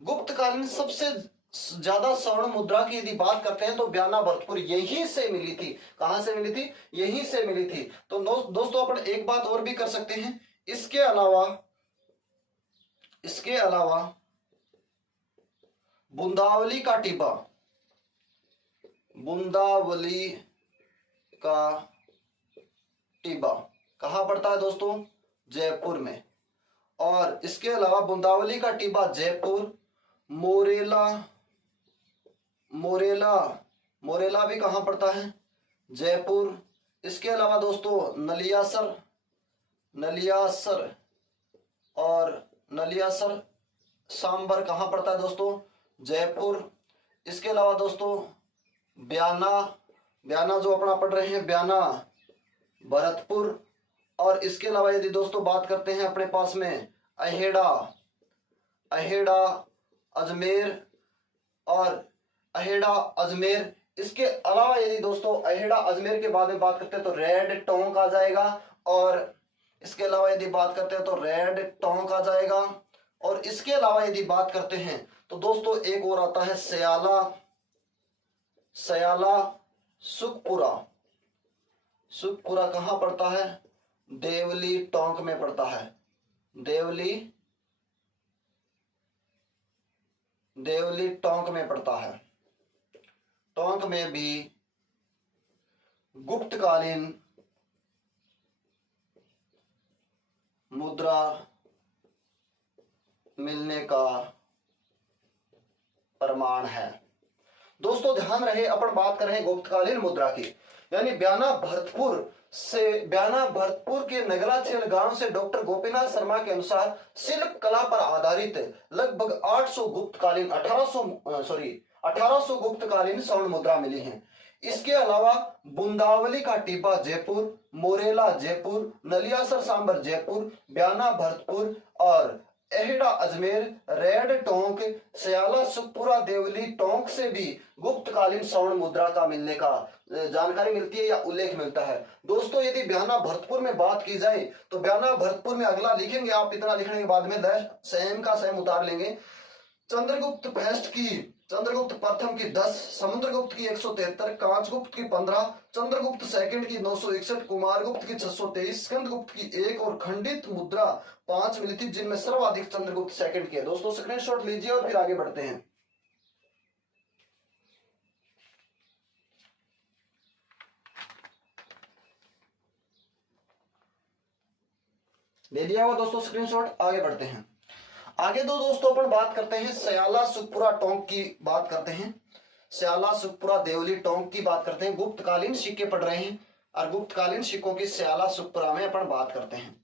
गुप्तकालीन सबसे ज्यादा स्वर्ण मुद्रा की यदि बात करते हैं तो बयाना भरतपुर यहीं से मिली थी। कहां से मिली थी? यहीं से मिली थी। तो दोस्तों अपन एक बात और भी कर सकते हैं, इसके अलावा बुंदावली का टिब्बा, बुंदावली का टिब्बा कहां पड़ता है दोस्तों? जयपुर में। और इसके अलावा बुंदावली का टिब्बा जयपुर, मोरेला भी कहां पड़ता है? जयपुर। इसके अलावा दोस्तों नलियासर सांबर कहां पड़ता है दोस्तों? जयपुर। इसके अलावा दोस्तों बयाना जो अपना पढ़ रहे हैं, बयाना भरतपुर। और इसके अलावा यदि दोस्तों बात करते हैं अपने पास में अहेड़ा अजमेर। इसके अलावा यदि दोस्तों अहेड़ा अजमेर के बारे में बात करते हैं तो रेड टोंक आ जाएगा। और इसके अलावा यदि बात करते हैं तो रेड टोंक आ जाएगा। और इसके अलावा यदि बात करते हैं तो दोस्तों एक और आता है सयाला सुखपुरा कहां पड़ता है? देवली टोंक में पड़ता है। देवली टोंक में पड़ता है। टोंक में भी गुप्तकालीन मुद्रा मिलने का प्रमाण है। दोस्तों ध्यान रहे, अपन बात कर रहे हैं गुप्तकालीन मुद्रा की, यानी बयाना भरतपुर के नगराचेल गांव से डॉक्टर गोपीनाथ शर्मा के अनुसार शिल्प कला पर आधारित लगभग 1800 गुप्तकालीन स्वर्ण मुद्रा मिली हैं। इसके अलावा बुंदावली का टिब्बा जयपुर, मोरेला जयपुर, नलियासर सांबर जयपुर, बयाना भरतपुर और अहेड़ा अजमेर, रेड टोंक, सयाला सुखपुरा, देवली टोंक से भी गुप्तकालीन स्वर्ण मुद्रा का मिलने का जानकारी मिलती है या उल्लेख मिलता है। दोस्तों यदि बयाना भरतपुर में बात की जाए तो बयाना भरतपुर में अगला लिखेंगे आप, इतना लिखने के बाद में सेम का सेम उतार लेंगे। चंद्रगुप्त प्रथम की 10, समुद्रगुप्त की 173, कांचगुप्त की 15, चंद्रगुप्त सेकंड की 961, कुमारगुप्त की 623, स्कंदगुप्त की 1 और खंडित मुद्रा 5 मिली थी, जिनमें सर्वाधिक चंद्रगुप्त सेकंड की है। दोस्तों स्क्रीनशॉट लीजिए और फिर आगे बढ़ते हैं। ले लिया हुआ दोस्तों स्क्रीनशॉट, आगे बढ़ते हैं। आगे दोस्तों अपन बात करते हैं सयाला सुखपुरा टोंक की बात करते हैं। सयाला सुखपुरा देवली टोंक की बात करते हैं। गुप्तकालीन सिक्के पढ़ रहे हैं और गुप्तकालीन सिक्कों की सयाला सुखपुरा में अपन बात करते हैं।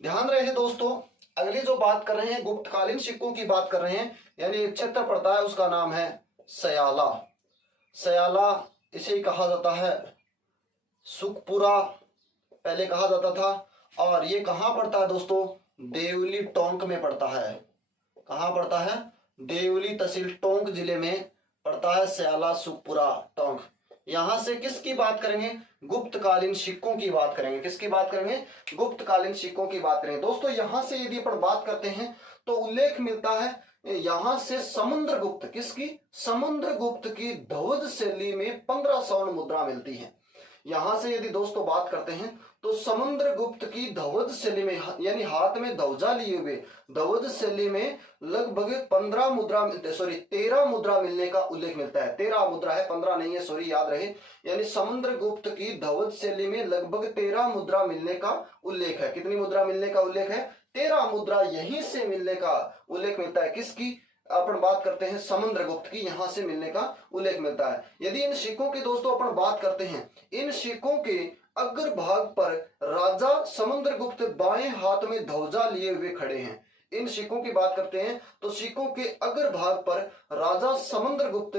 ध्यान रहे दोस्तों, अगली जो बात कर रहे हैं गुप्तकालीन सिक्कों की बात कर रहे हैं, यानी क्षेत्र पड़ता है उसका नाम है सयाला। इसे ही कहा जाता है सुखपुरा, पहले कहा जाता था। और ये कहां पड़ता है दोस्तों? देवली टोंक में पड़ता है। कहां पड़ता है? देवली तहसील टोंक जिले में पड़ता है सयाला सुखपुरा टोंक। यहां से किसकी बात करेंगे? गुप्तकालीन सिक्कों की बात करेंगे। किसकी बात करेंगे? गुप्तकालीन सिक्कों की बात करेंगे। दोस्तों यहां से यदि अपन बात करते हैं तो उल्लेख मिलता है यहां से समुद्रगुप्त, किसकी? समुद्रगुप्त की ध्वज शैली में 15 स्वर्ण मुद्रा मिलती है। यहां से यदि दोस्तों बात करते हैं तो समुद्रगुप्त की ध्वज शैली में, यानी हाथ में ध्वजा लिए हुए ध्वज शैली में लगभग 13 मुद्रा मिलने का उल्लेख मिलता है। 13 मुद्रा है, 15 नहीं है, सॉरी, याद रहे। यानी समुद्रगुप्त की ध्वज शैली में लगभग 13 मुद्रा मिलने का उल्लेख है। कितनी मुद्रा मिलने का उल्लेख है? 13 मुद्रा यहीं से मिलने का उल्लेख मिलता है। किसकी अपन बात करते हैं? समुद्रगुप्त की, यहां से मिलने का उल्लेख मिलता है। यदि इन सिक्कों की दोस्तों अपन बात करते हैं, इन सिक्कों के अग्र भाग पर राजा समुद्रगुप्त बाएं हाथ में ध्वजा लिए हुए खड़े हैं। इन सिक्कों की बात करते हैं तो सिक्कों के अग्र भाग पर राजा समुद्रगुप्त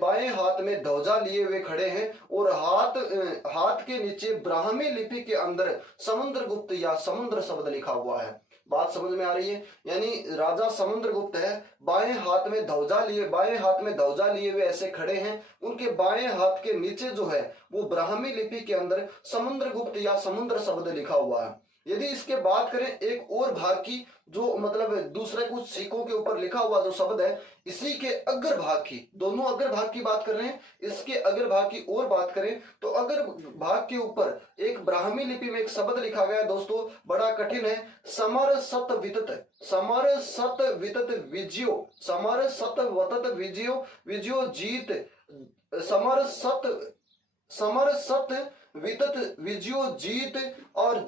बाएं हाथ में ध्वजा लिए हुए खड़े हैं और हाथ के नीचे ब्राह्मी लिपि के अंदर समुद्रगुप्त या समुद्र शब्द लिखा हुआ है। बात समझ में आ रही है? यानी राजा समुद्रगुप्त है, बाएं हाथ में ध्वजा लिए हुए ऐसे खड़े हैं। उनके बाएं हाथ के नीचे जो है वो ब्राह्मी लिपि के अंदर समुद्रगुप्त या समुद्र शब्द लिखा हुआ है। यदि इसके बात करें एक और भाग की, जो मतलब दूसरे कुछ सिक्कों के ऊपर लिखा हुआ जो शब्द है, इसी के अग्र भाग की, दोनों अग्र भाग की बात कर रहे हैं, इसके अग्र भाग की और बात करें तो अग्र भाग के ऊपर एक ब्राह्मी लिपि में एक शब्द लिखा गया है दोस्तों, बड़ा कठिन है, समर सत वितत विजयो जीत, समर सत वितत विजयो जीत और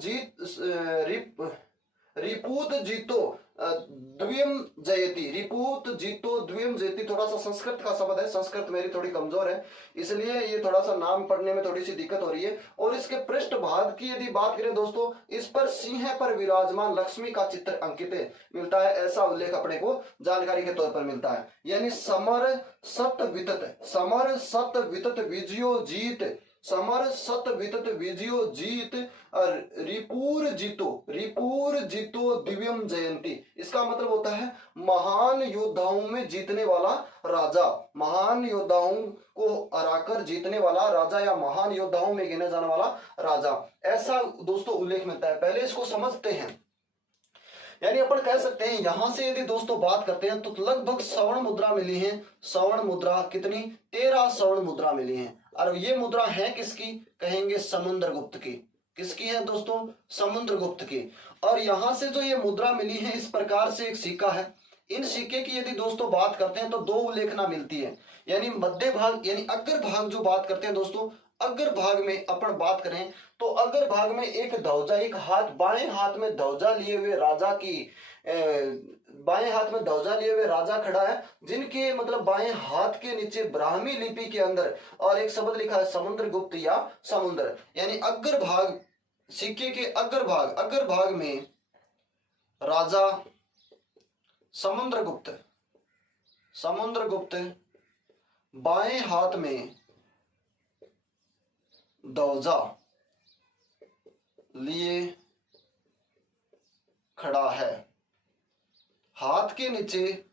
रिपूत जीतो द्वियम जयति। थोड़ा सा संस्कृत का शब्द है, संस्कृत मेरी थोड़ी कमजोर है, इसलिए ये थोड़ा सा नाम पढ़ने में थोड़ी सी दिक्कत हो रही है। और इसके पृष्ठ भाग की यदि बात करें दोस्तों, इस पर सिंह पर विराजमान लक्ष्मी का चित्र अंकित मिलता है, ऐसा उल्लेख अपने को जानकारी के तौर पर मिलता है। यानी समर सत वितत विजयो जीत रिपूर जीतो दिव्यम जयंती। इसका मतलब होता है महान योद्धाओं में जीतने वाला राजा, महान योद्धाओं को हराकर जीतने वाला राजा या महान योद्धाओं में गिना जाने वाला राजा, ऐसा दोस्तों उल्लेख मिलता है। पहले इसको समझते हैं। यानी अपन कह सकते हैं यहां से यदि दोस्तों बात करते हैं तो लगभग स्वर्ण मुद्रा मिली है। स्वर्ण मुद्रा कितनी? 13 स्वर्ण मुद्रा मिली है। और ये मुद्रा है किसकी? कहेंगे समुद्रगुप्त की। किसकी है दोस्तों? समुद्रगुप्त की। और यहां से जो ये मुद्रा मिली है, इस प्रकार से एक सिक्का है। इन सिक्के की यदि दोस्तों बात करते हैं तो दो उल्लेखना मिलती है। यानी मध्य भाग यानी अग्र भाग जो बात करते हैं दोस्तों, अग्र भाग में अपन बात करें तो अग्र भाग में एक ध्वजा, एक हाथ, बाएं हाथ में ध्वजा लिए हुए राजा की बाएं हाथ में ध्वजा लिए हुए राजा खड़ा है, जिनके मतलब बाएं हाथ के नीचे ब्राह्मी लिपि के अंदर और एक शब्द लिखा है समुद्रगुप्त या समुद्र। यानी अग्र भाग, सिक्के के अग्र भाग में राजा समुद्रगुप्त बाएं हाथ में ध्वजा लिए खड़ा है। हाथ के नीचे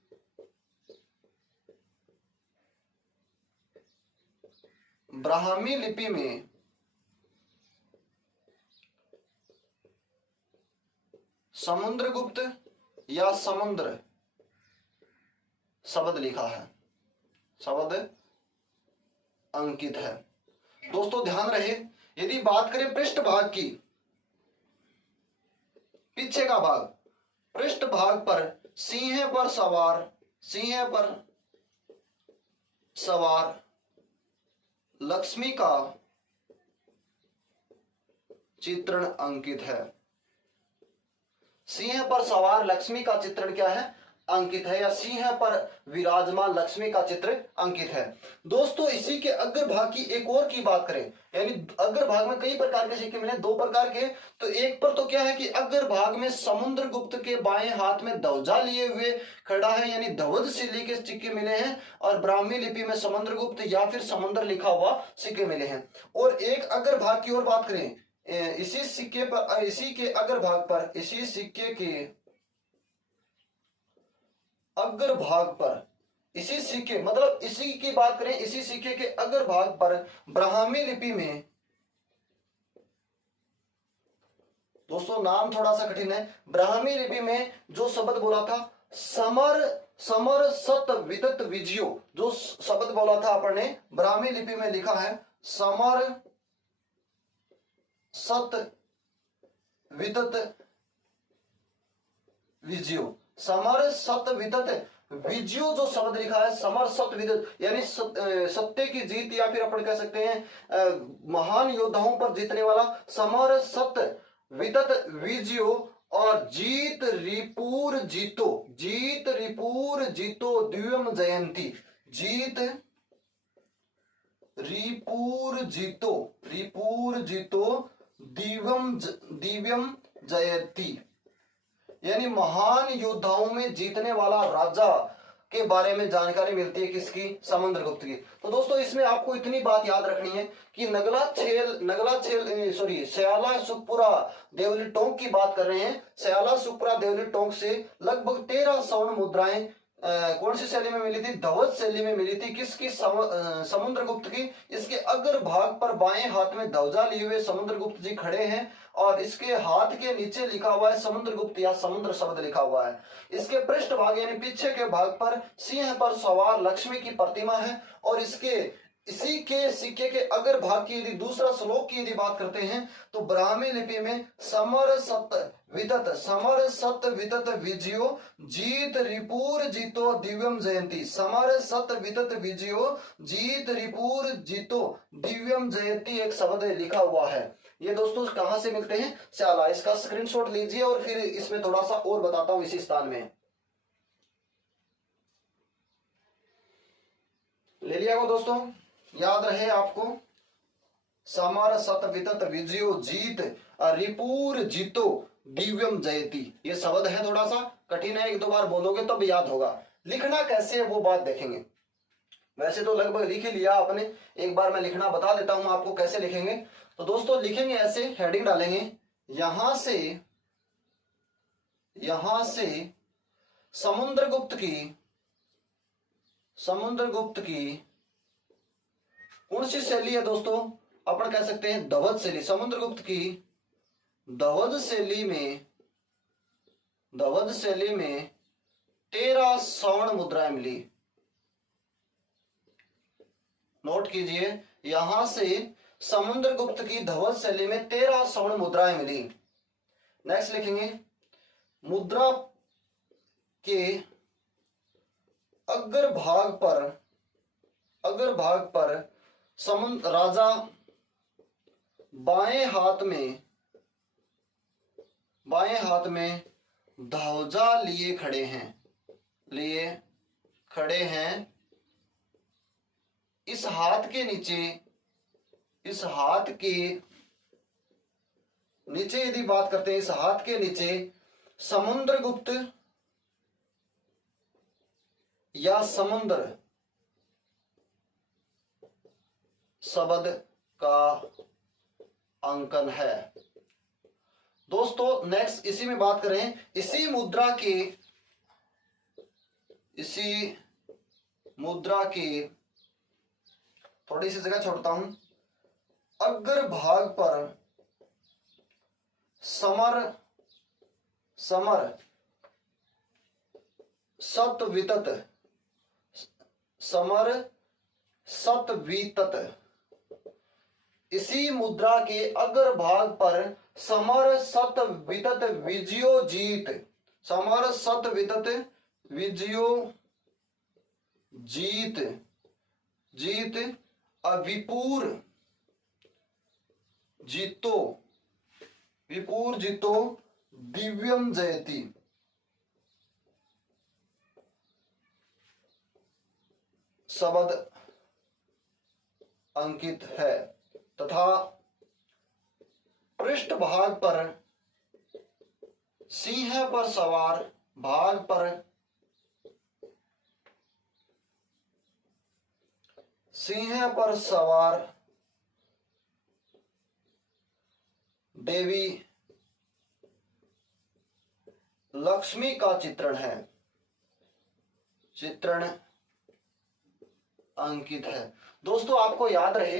ब्राह्मी लिपि में समुद्रगुप्त या समुद्र शब्द लिखा है, शब्द अंकित है। दोस्तों ध्यान रहे, यदि बात करें पृष्ठ भाग की, पीछे का भाग, पृष्ठ भाग पर सिंह पर सवार लक्ष्मी का चित्रण अंकित है। सिंह पर सवार लक्ष्मी का चित्रण क्या है? अंकित है, या सिंह पर विराजमान लक्ष्मी का चित्र अंकित है। दोस्तों इसी के अग्र भाग की एक और की बात करें, यानी अग्र भाग में कई प्रकार के सिक्के मिले, दो प्रकार के। तो एक पर तो क्या है कि अग्र भाग में समुद्रगुप्त के बाएं हाथ में ध्वजा लिए हुए खड़ा है, यानी ध्वज शिली के सिक्के मिले हैं, और ब्राह्मी लिपि में समुद्रगुप्त या फिर समुद्र लिखा हुआ सिक्के मिले हैं। और एक अग्र भाग की ओर बात करें, इसी सिक्के पर, इसी के अग्र भाग पर, इसी सिक्के के अग्र भाग पर, इसी सिक्के मतलब इसी की बात करें, इसी सिक्के के अग्र भाग पर ब्राह्मी लिपि में, दोस्तों नाम थोड़ा सा कठिन है, ब्राह्मी लिपि में जो शब्द बोला था समर सत वितत विजयो, जो शब्द बोला था अपन ने ब्राह्मी लिपि में लिखा है समर सत वितत विजयो। समर सत वितत विजयो जो शब्द लिखा है, समर सत वितत यानी सत्य की जीत, या फिर अपन कह सकते हैं महान योद्धाओं पर जीतने वाला। समर सत वितत विजयो और जीत रिपूर जीतो दिव्यम जयंती। जीत रिपूर जीतो दिव्यम जयंती, यानी महान योद्धाओं में जीतने वाला राजा के बारे में जानकारी मिलती है किसकी, समुद्रगुप्त की। तो दोस्तों इसमें आपको इतनी बात याद रखनी है कि स्याला सुखपुरा देवली टोंक की बात कर रहे हैं। स्याला सुखपुरा देवली टोंक से लगभग 13 स्वर्ण मुद्राएं कौन सी शैली में मिली थी, धवज शैली में मिली थी। किसकी, समुद्रगुप्त की। इसके अग्र भाग पर बाएं हाथ में ध्वजा लिए हुए समुद्रगुप्त जी खड़े हैं और इसके हाथ के नीचे लिखा हुआ है समुद्रगुप्त या समुद्र शब्द लिखा हुआ है। इसके पृष्ठ भाग यानी पीछे के भाग पर सिंह पर सवार लक्ष्मी की प्रतिमा है और इसी के सिक्के के अगर भाग की यदि दूसरा श्लोक की यदि बात करते हैं तो ब्राह्मी लिपि में समर सत वितत विजयो जीत रिपुर जीतो दिव्यम जयंती, समर सत वितत विजयो जीत रिपुर जीतो दिव्यम जयंती एक शब्द लिखा हुआ है। ये दोस्तों कहां से मिलते हैं, स्याला। इसका स्क्रीनशॉट लीजिए और फिर इसमें थोड़ा सा और बताता हूं इसी स्थान में। ले लिया वो दोस्तों, याद रहे आपको, समर सत वितत विजयो जीत रिपुर जीतो दिव्यम जयती। ये शब्द है, थोड़ा सा कठिन है, एक दो बार बोलोगे तब याद होगा। लिखना कैसे है वो बात देखेंगे। वैसे तो लगभग लिख ही लिया आपने, एक बार मैं लिखना बता देता हूं आपको कैसे लिखेंगे। तो दोस्तों लिखेंगे ऐसे, हेडिंग डालेंगे, यहां से समुद्रगुप्त की कौन सी शैली है दोस्तों, अपन कह सकते हैं धवज शैली। समुद्रगुप्त की धवज शैली में 13 स्वर्ण मुद्राएं मिली। नोट कीजिए, यहां से समुद्रगुप्त की धवज शैली में 13 स्वर्ण मुद्राएं मिली। नेक्स्ट लिखेंगे, मुद्रा के अग्र भाग पर राजा बाएं हाथ में ध्वजा लिए खड़े हैं। इस हाथ के नीचे यदि बात करते हैं, इस हाथ के नीचे समुद्रगुप्त या समुद्र शब्द का अंकन है। दोस्तों नेक्स्ट इसी में बात करें, इसी मुद्रा की थोड़ी सी जगह छोड़ता हूं, अग्र भाग पर समर सतवितत, इसी मुद्रा के अग्र भाग पर समर सतवितत विजयो जीत, समर सतवितत विजयो जीत विपुर जीतो दिव्यम जयती। शब्द अंकित है तथा पृष्ठ भाग पर सिंह पर सवार भाग पर देवी लक्ष्मी का चित्रण अंकित है। दोस्तों आपको याद रहे,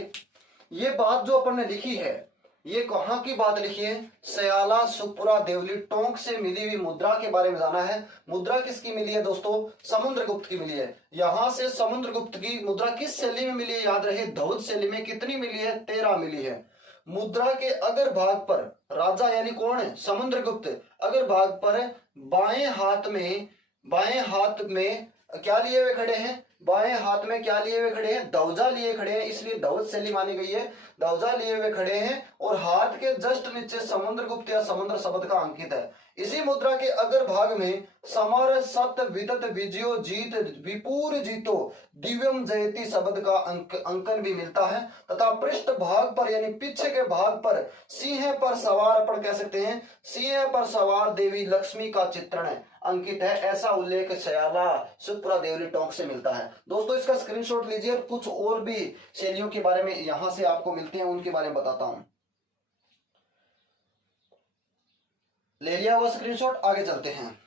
ये बात जो अपन ने लिखी है, ये कहां की बात लिखी है, स्याला सुखपुरा देवली टोंक से मिली हुई मुद्रा के बारे में जाना है। मुद्रा किसकी मिली है दोस्तों, समुद्रगुप्त की मिली है। यहां से समुद्रगुप्त की मुद्रा किस शैली में मिली है, याद रहे धवज शैली में। कितनी मिली है, 13 मिली है। मुद्रा के अगर भाग पर राजा यानी कौन है, समुद्रगुप्त, अगर भाग पर बाएं हाथ में क्या लिए हुए खड़े हैं, बाएं हाथ में क्या लिए हुए खड़े हैं, ध्वजा लिए खड़े हैं, इसलिए धवज शैली मानी गई है। ध्वजा लिए हुए खड़े हैं और हाथ के जस्ट नीचे समुद्रगुप्त या समुद्र शब्द का अंकित है। इसी मुद्रा के अग्र भाग में समर सत विदत विजयो जीत विपूर जीतो दिव्यम जयति शब्द का अंकन भी मिलता है तथा पृष्ठ भाग पर यानी पीछे के भाग पर सिंह पर सवार, अपन कह सकते हैं सिंह पर सवार देवी लक्ष्मी का चित्रण अंकित है। ऐसा उल्लेख शयाला सुपुरा देवरी टोंक से मिलता है। दोस्तों इसका स्क्रीनशॉट लीजिए और कुछ और भी शैलियों के बारे में यहां से आपको मिलते हैं, उनके बारे में बताता हूं। ले लिया वो स्क्रीनशॉट, आगे चलते हैं।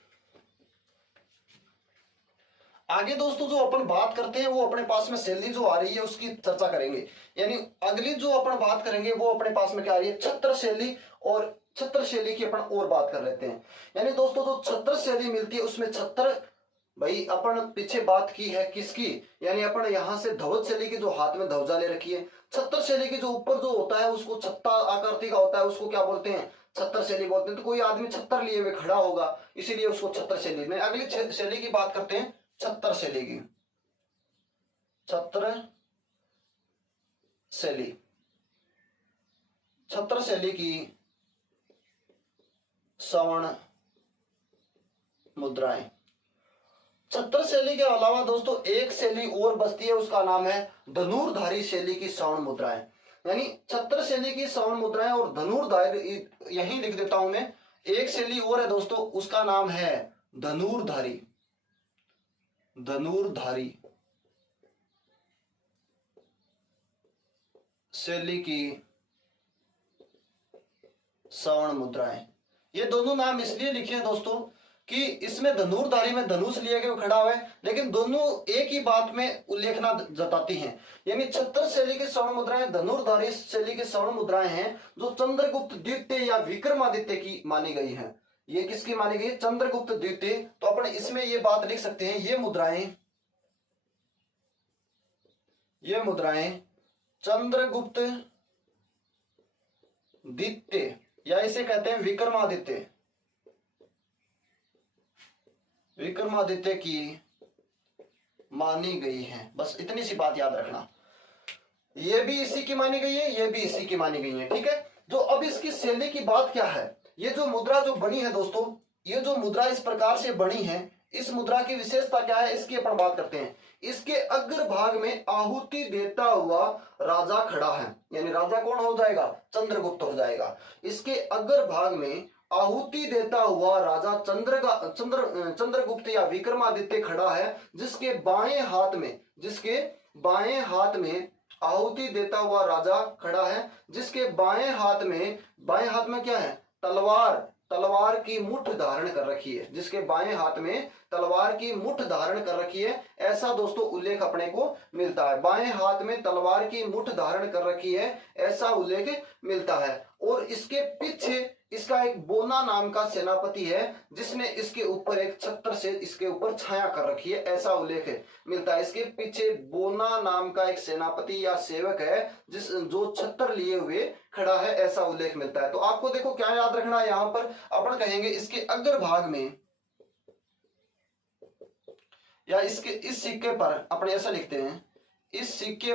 आगे दोस्तों जो अपन बात करते हैं वो अपने पास में शैली जो आ रही है उसकी चर्चा करेंगे। यानी अगली जो अपन बात करेंगे वो अपने पास में क्या आ रही है, छत्र शैली। और छत्र शैली की अपन और बात कर लेते हैं। यानी दोस्तों जो छत्र शैली मिलती है उसमें छत्र, भाई अपन पीछे बात की है किसकी, यानी अपन यहां से ध्वज शैली की जो हाथ में ध्वजा ले रखी है। छत्र शैली के जो ऊपर जो होता है उसको छत्ता आकृति का होता है, उसको क्या बोलते हैं, छत्र शैली बोलते हैं। तो कोई आदमी छत्र लिए हुए खड़ा होगा इसीलिए उसको छत्र शैली में। अगली शैली की बात करते हैं छत्र शैली की। छत्र शैली, छत्र शैली की सवर्ण मुद्राएं। छत्र शैली के अलावा दोस्तों एक शैली और बचती है, उसका नाम है धनुर्धारी शैली की सवर्ण मुद्राएं। यानी छत्र शैली की सवर्ण मुद्राएं और धनुर्धारी, यही लिख देता हूं मैं। एक शैली और है दोस्तों, उसका नाम है धनुर्धारी। धनुर्धारी शैली की सवर्ण मुद्राएं। ये दोनों नाम इसलिए लिखे हैं दोस्तों कि इसमें धनुर्धारी में धनुष लिया के खड़ा हुआ है, लेकिन दोनों एक ही बात में उल्लेखना जताती हैं। यानी छत्र शैली की सवर्ण मुद्राएं धनुर्धारी शैली की सवर्ण मुद्राएं हैं जो चंद्रगुप्त द्वितीय या विक्रमादित्य की मानी गई हैं। ये किसकी मानी गई है, चंद्रगुप्त द्वितीय। तो अपन इसमें ये बात लिख सकते हैं, ये मुद्राएं चंद्रगुप्त द्वितीय या इसे कहते हैं विक्रमादित्य की मानी गई है। बस इतनी सी बात याद रखना, ये भी इसी की मानी गई है, ये भी इसी की मानी गई है, ठीक है। जो अब इसकी शैली की बात क्या है, ये जो मुद्रा जो बनी है दोस्तों, ये जो मुद्रा इस प्रकार से बनी है, इस मुद्रा की विशेषता क्या है इसकी अपन बात करते हैं। इसके अग्र भाग में आहुति देता हुआ राजा खड़ा है, यानी राजा कौन हो जाएगा, चंद्रगुप्त हो जाएगा। इसके अग्र भाग में आहुति देता हुआ राजा चंद्रगुप्त या विक्रमादित्य खड़ा है, जिसके बाएं हाथ में आहुति देता हुआ राजा खड़ा है, जिसके बाएं हाथ में क्या है, तलवार की मुठ धारण कर रखी है, जिसके बाएं हाथ में तलवार की मुठ धारण कर रखी है। ऐसा दोस्तों उल्लेख अपने को मिलता है, बाएं हाथ में तलवार की मुठ धारण कर रखी है, ऐसा उल्लेख मिलता है। और इसके पीछे इसका एक बोना नाम का सेनापति है, जिसने इसके ऊपर एक छत्र से इसके ऊपर छाया कर रखी है, ऐसा उल्लेख मिलता है। इसके पीछे बोना नाम का एक सेनापति या सेवक है जो छत्र लिए हुए खड़ा है, ऐसा उल्लेख मिलता है। तो आपको देखो क्या याद रखना है, यहां पर अपन कहेंगे इसके अग्र भाग में या इसके इस सिक्के पर अपन ऐसा लिखते हैं, इस सिक्के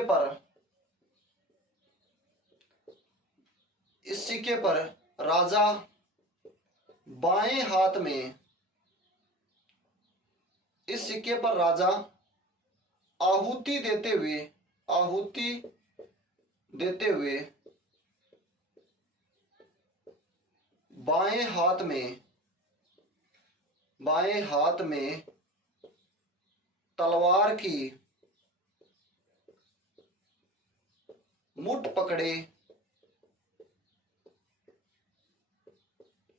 पर राजा बाएं हाथ में, इस सिक्के पर राजा आहुति देते हुए बाएं हाथ में तलवार की मुठ पकड़े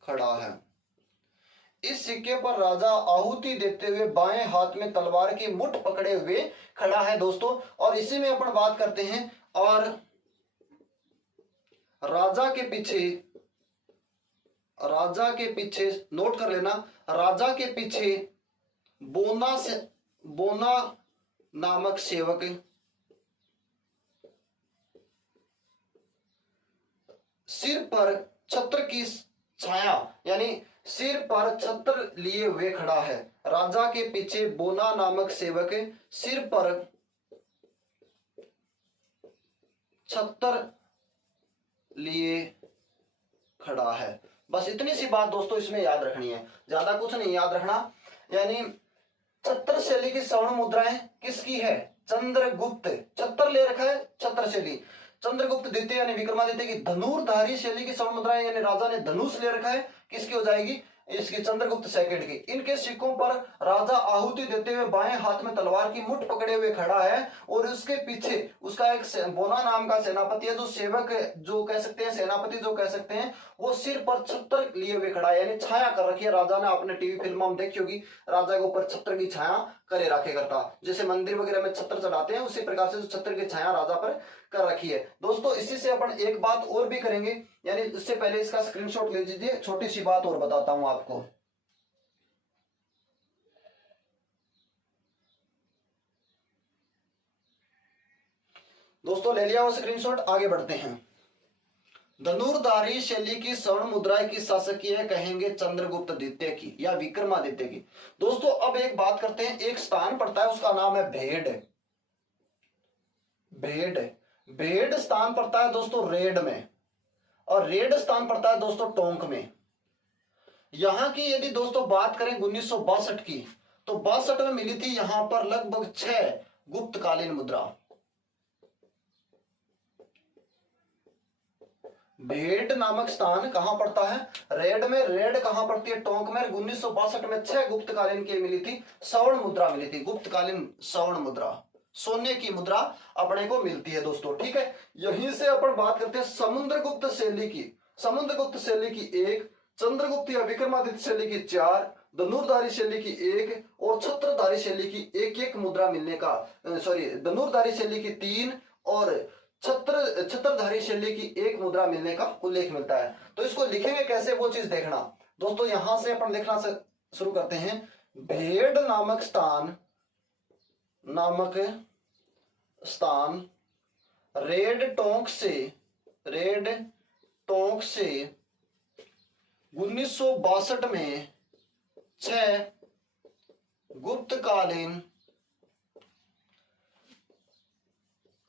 खड़ा है। इस सिक्के पर राजा आहुति देते हुए बाएं हाथ में तलवार की मुठ पकड़े हुए खड़ा है दोस्तों। और इसी में अपन बात करते हैं, और राजा के पीछे नोट कर लेना, राजा के पीछे बोना नामक सेवक सिर पर छत्र की छाया, यानी सिर पर छत्र लिए हुए खड़ा है। राजा के पीछे बोना नामक सेवक सिर पर छत्र लिए खड़ा है। बस इतनी सी बात दोस्तों इसमें याद रखनी है, ज्यादा कुछ नहीं याद रखना। यानी छत्र शैली की स्वर्ण मुद्राएं किसकी है? चंद्रगुप्त। छत्र ले रखा है, छत्र शैली। चंद्रगुप्त द्वितीय यानी विक्रमादित्य की धनुर्धारी शैली की स्वर्ण मुद्राएं, यानी राजा ने धनुष ले रखा है, किसकी हो जाएगी? इसकी चंद्रगुप्त सेकंड की। इनके सिक्कों पर राजा आहुति देते हुए बाएं हाथ में तलवार की मुठ पकड़े हुए खड़ा है और उसके पीछे उसका एक बोना नाम का सेनापति है, जो सेवक जो कह सकते हैं, सेनापति जो कह सकते हैं, वो सिर पर छत्र लिए हुए खड़ा है, यानी छाया कर रखी है। राजा ने आपने टीवी फिल्म में देखी होगी, राजा के ऊपर छत्र की छाया करे रखे करता, जैसे मंदिर वगैरह में छत्र चढ़ाते हैं, उसी प्रकार से जो छत्र की छाया राजा पर कर रखी है। दोस्तों इसी से अपन एक बात और भी करेंगे, यानी उससे पहले इसका स्क्रीनशॉट ले लीजिए। छोटी सी बात और बताता हूं आपको। दोस्तों ले लिया वो स्क्रीनशॉट, आगे बढ़ते हैं। धनुर्धारी शैली की स्वर्ण मुद्राएं की शासकीय कहेंगे? चंद्रगुप्त द्वितीय की या विक्रमादित्य की। दोस्तों अब एक बात करते हैं, एक स्थान पड़ता है उसका नाम है भेड़। भेड़ भेड़ स्थान पड़ता है दोस्तों रेड में, और रेड स्थान पड़ता है दोस्तों टोंक में। यहां की यदि दोस्तों बात करें 1962 की, तो 62 में मिली थी यहां पर लगभग 6 गुप्तकालीन मुद्रा। भेड़ नामक स्थान कहां पड़ता है? रेड में। रेड कहां पड़ती है? टोंक में। 1962 में 6 गुप्तकालीन की मिली थी, स्वर्ण मुद्रा मिली थी, गुप्तकालीन स्वर्ण मुद्रा, सोने की मुद्रा अपने को मिलती है दोस्तों। ठीक है, यहीं से अपन बात करते हैं समुद्रगुप्त शैली की। समुद्रगुप्त शैली की 1, चंद्रगुप्त या विक्रमादित्य शैली की 4, धनुर्धारी शैली की 1 और छत्रधारी शैली की 1 मुद्रा मिलने का, सॉरी, धनुर्धारी शैली की 3 और छत्रधारी शैली की 1 मुद्रा मिलने का उल्लेख मिलता है। तो इसको लिखेंगे कैसे, वो चीज देखना दोस्तों। यहां से अपन लिखना से शुरू करते हैं। भेड़ नामक स्थान रेड टोंक से 1962 में 6 गुप्तकालीन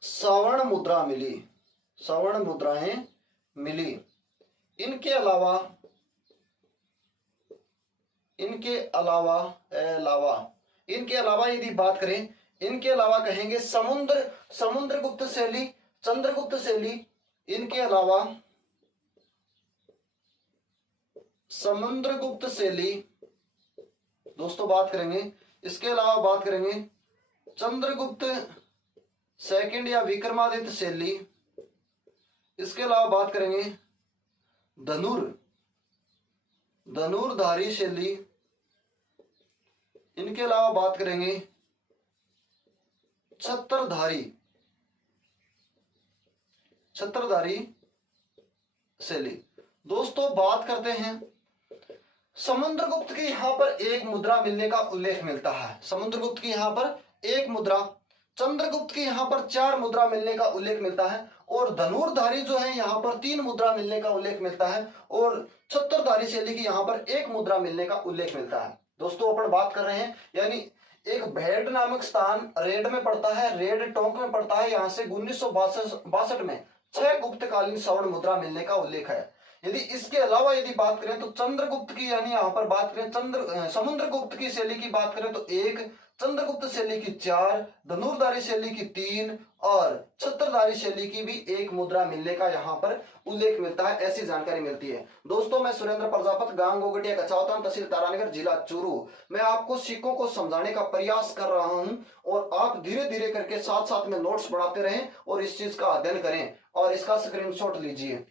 स्वर्ण मुद्राएं मिली। इनके अलावा यदि बात करें, इनके अलावा कहेंगे समुद्रगुप्त शैली, चंद्रगुप्त शैली। इनके अलावा समुद्रगुप्त शैली दोस्तों बात करेंगे। इसके अलावा बात करेंगे चंद्रगुप्त सेकंड या विक्रमादित्य शैली। इसके अलावा बात करेंगे धनुर्धारी शैली। इनके अलावा बात करेंगे छत्रधारी शैली। दोस्तों बात करते हैं समुद्रगुप्त की यहां पर 1 मुद्रा मिलने का उल्लेख मिलता है। समुद्रगुप्त की यहां पर 1 मुद्रा, चंद्रगुप्त की यहां पर 4 मुद्रा मिलने का उल्लेख मिलता है, और धनुर्धारी जो है यहां पर 3 मुद्रा मिलने का उल्लेख मिलता है, और छत्रधारी शैली की यहां पर 1 मुद्रा मिलने का उल्लेख मिलता है। दोस्तों अपन बात कर रहे हैं, यानी एक भेड़ नामक स्थान रेड में पड़ता है, रेड टोंक में पड़ता है। यहां से 1962 में 6 गुप्तकालीन स्वर्ण मुद्रा मिलने का उल्लेख है। यदि इसके अलावा यदि बात करें तो चंद्रगुप्त की, यानी यहां पर बात करें समुद्रगुप्त की शैली की बात करें तो 1, चंद्रगुप्त शैली की 4, धनुर्धारी शैली की 3 और छत्रधारी शैली की भी 1 मुद्रा मिलने का यहाँ पर उल्लेख मिलता है, ऐसी जानकारी मिलती है। दोस्तों मैं सुरेंद्र प्रजापत, गांव गोगटिया कछावतान, तहसील तारानगर, जिला चूरू। मैं आपको सिक्कों को समझाने का प्रयास कर रहा हूँ, और आप धीरे धीरे करके साथ साथ में नोट्स बढ़ाते रहें और इस चीज का अध्ययन करें, और इसका स्क्रीनशॉट लीजिए।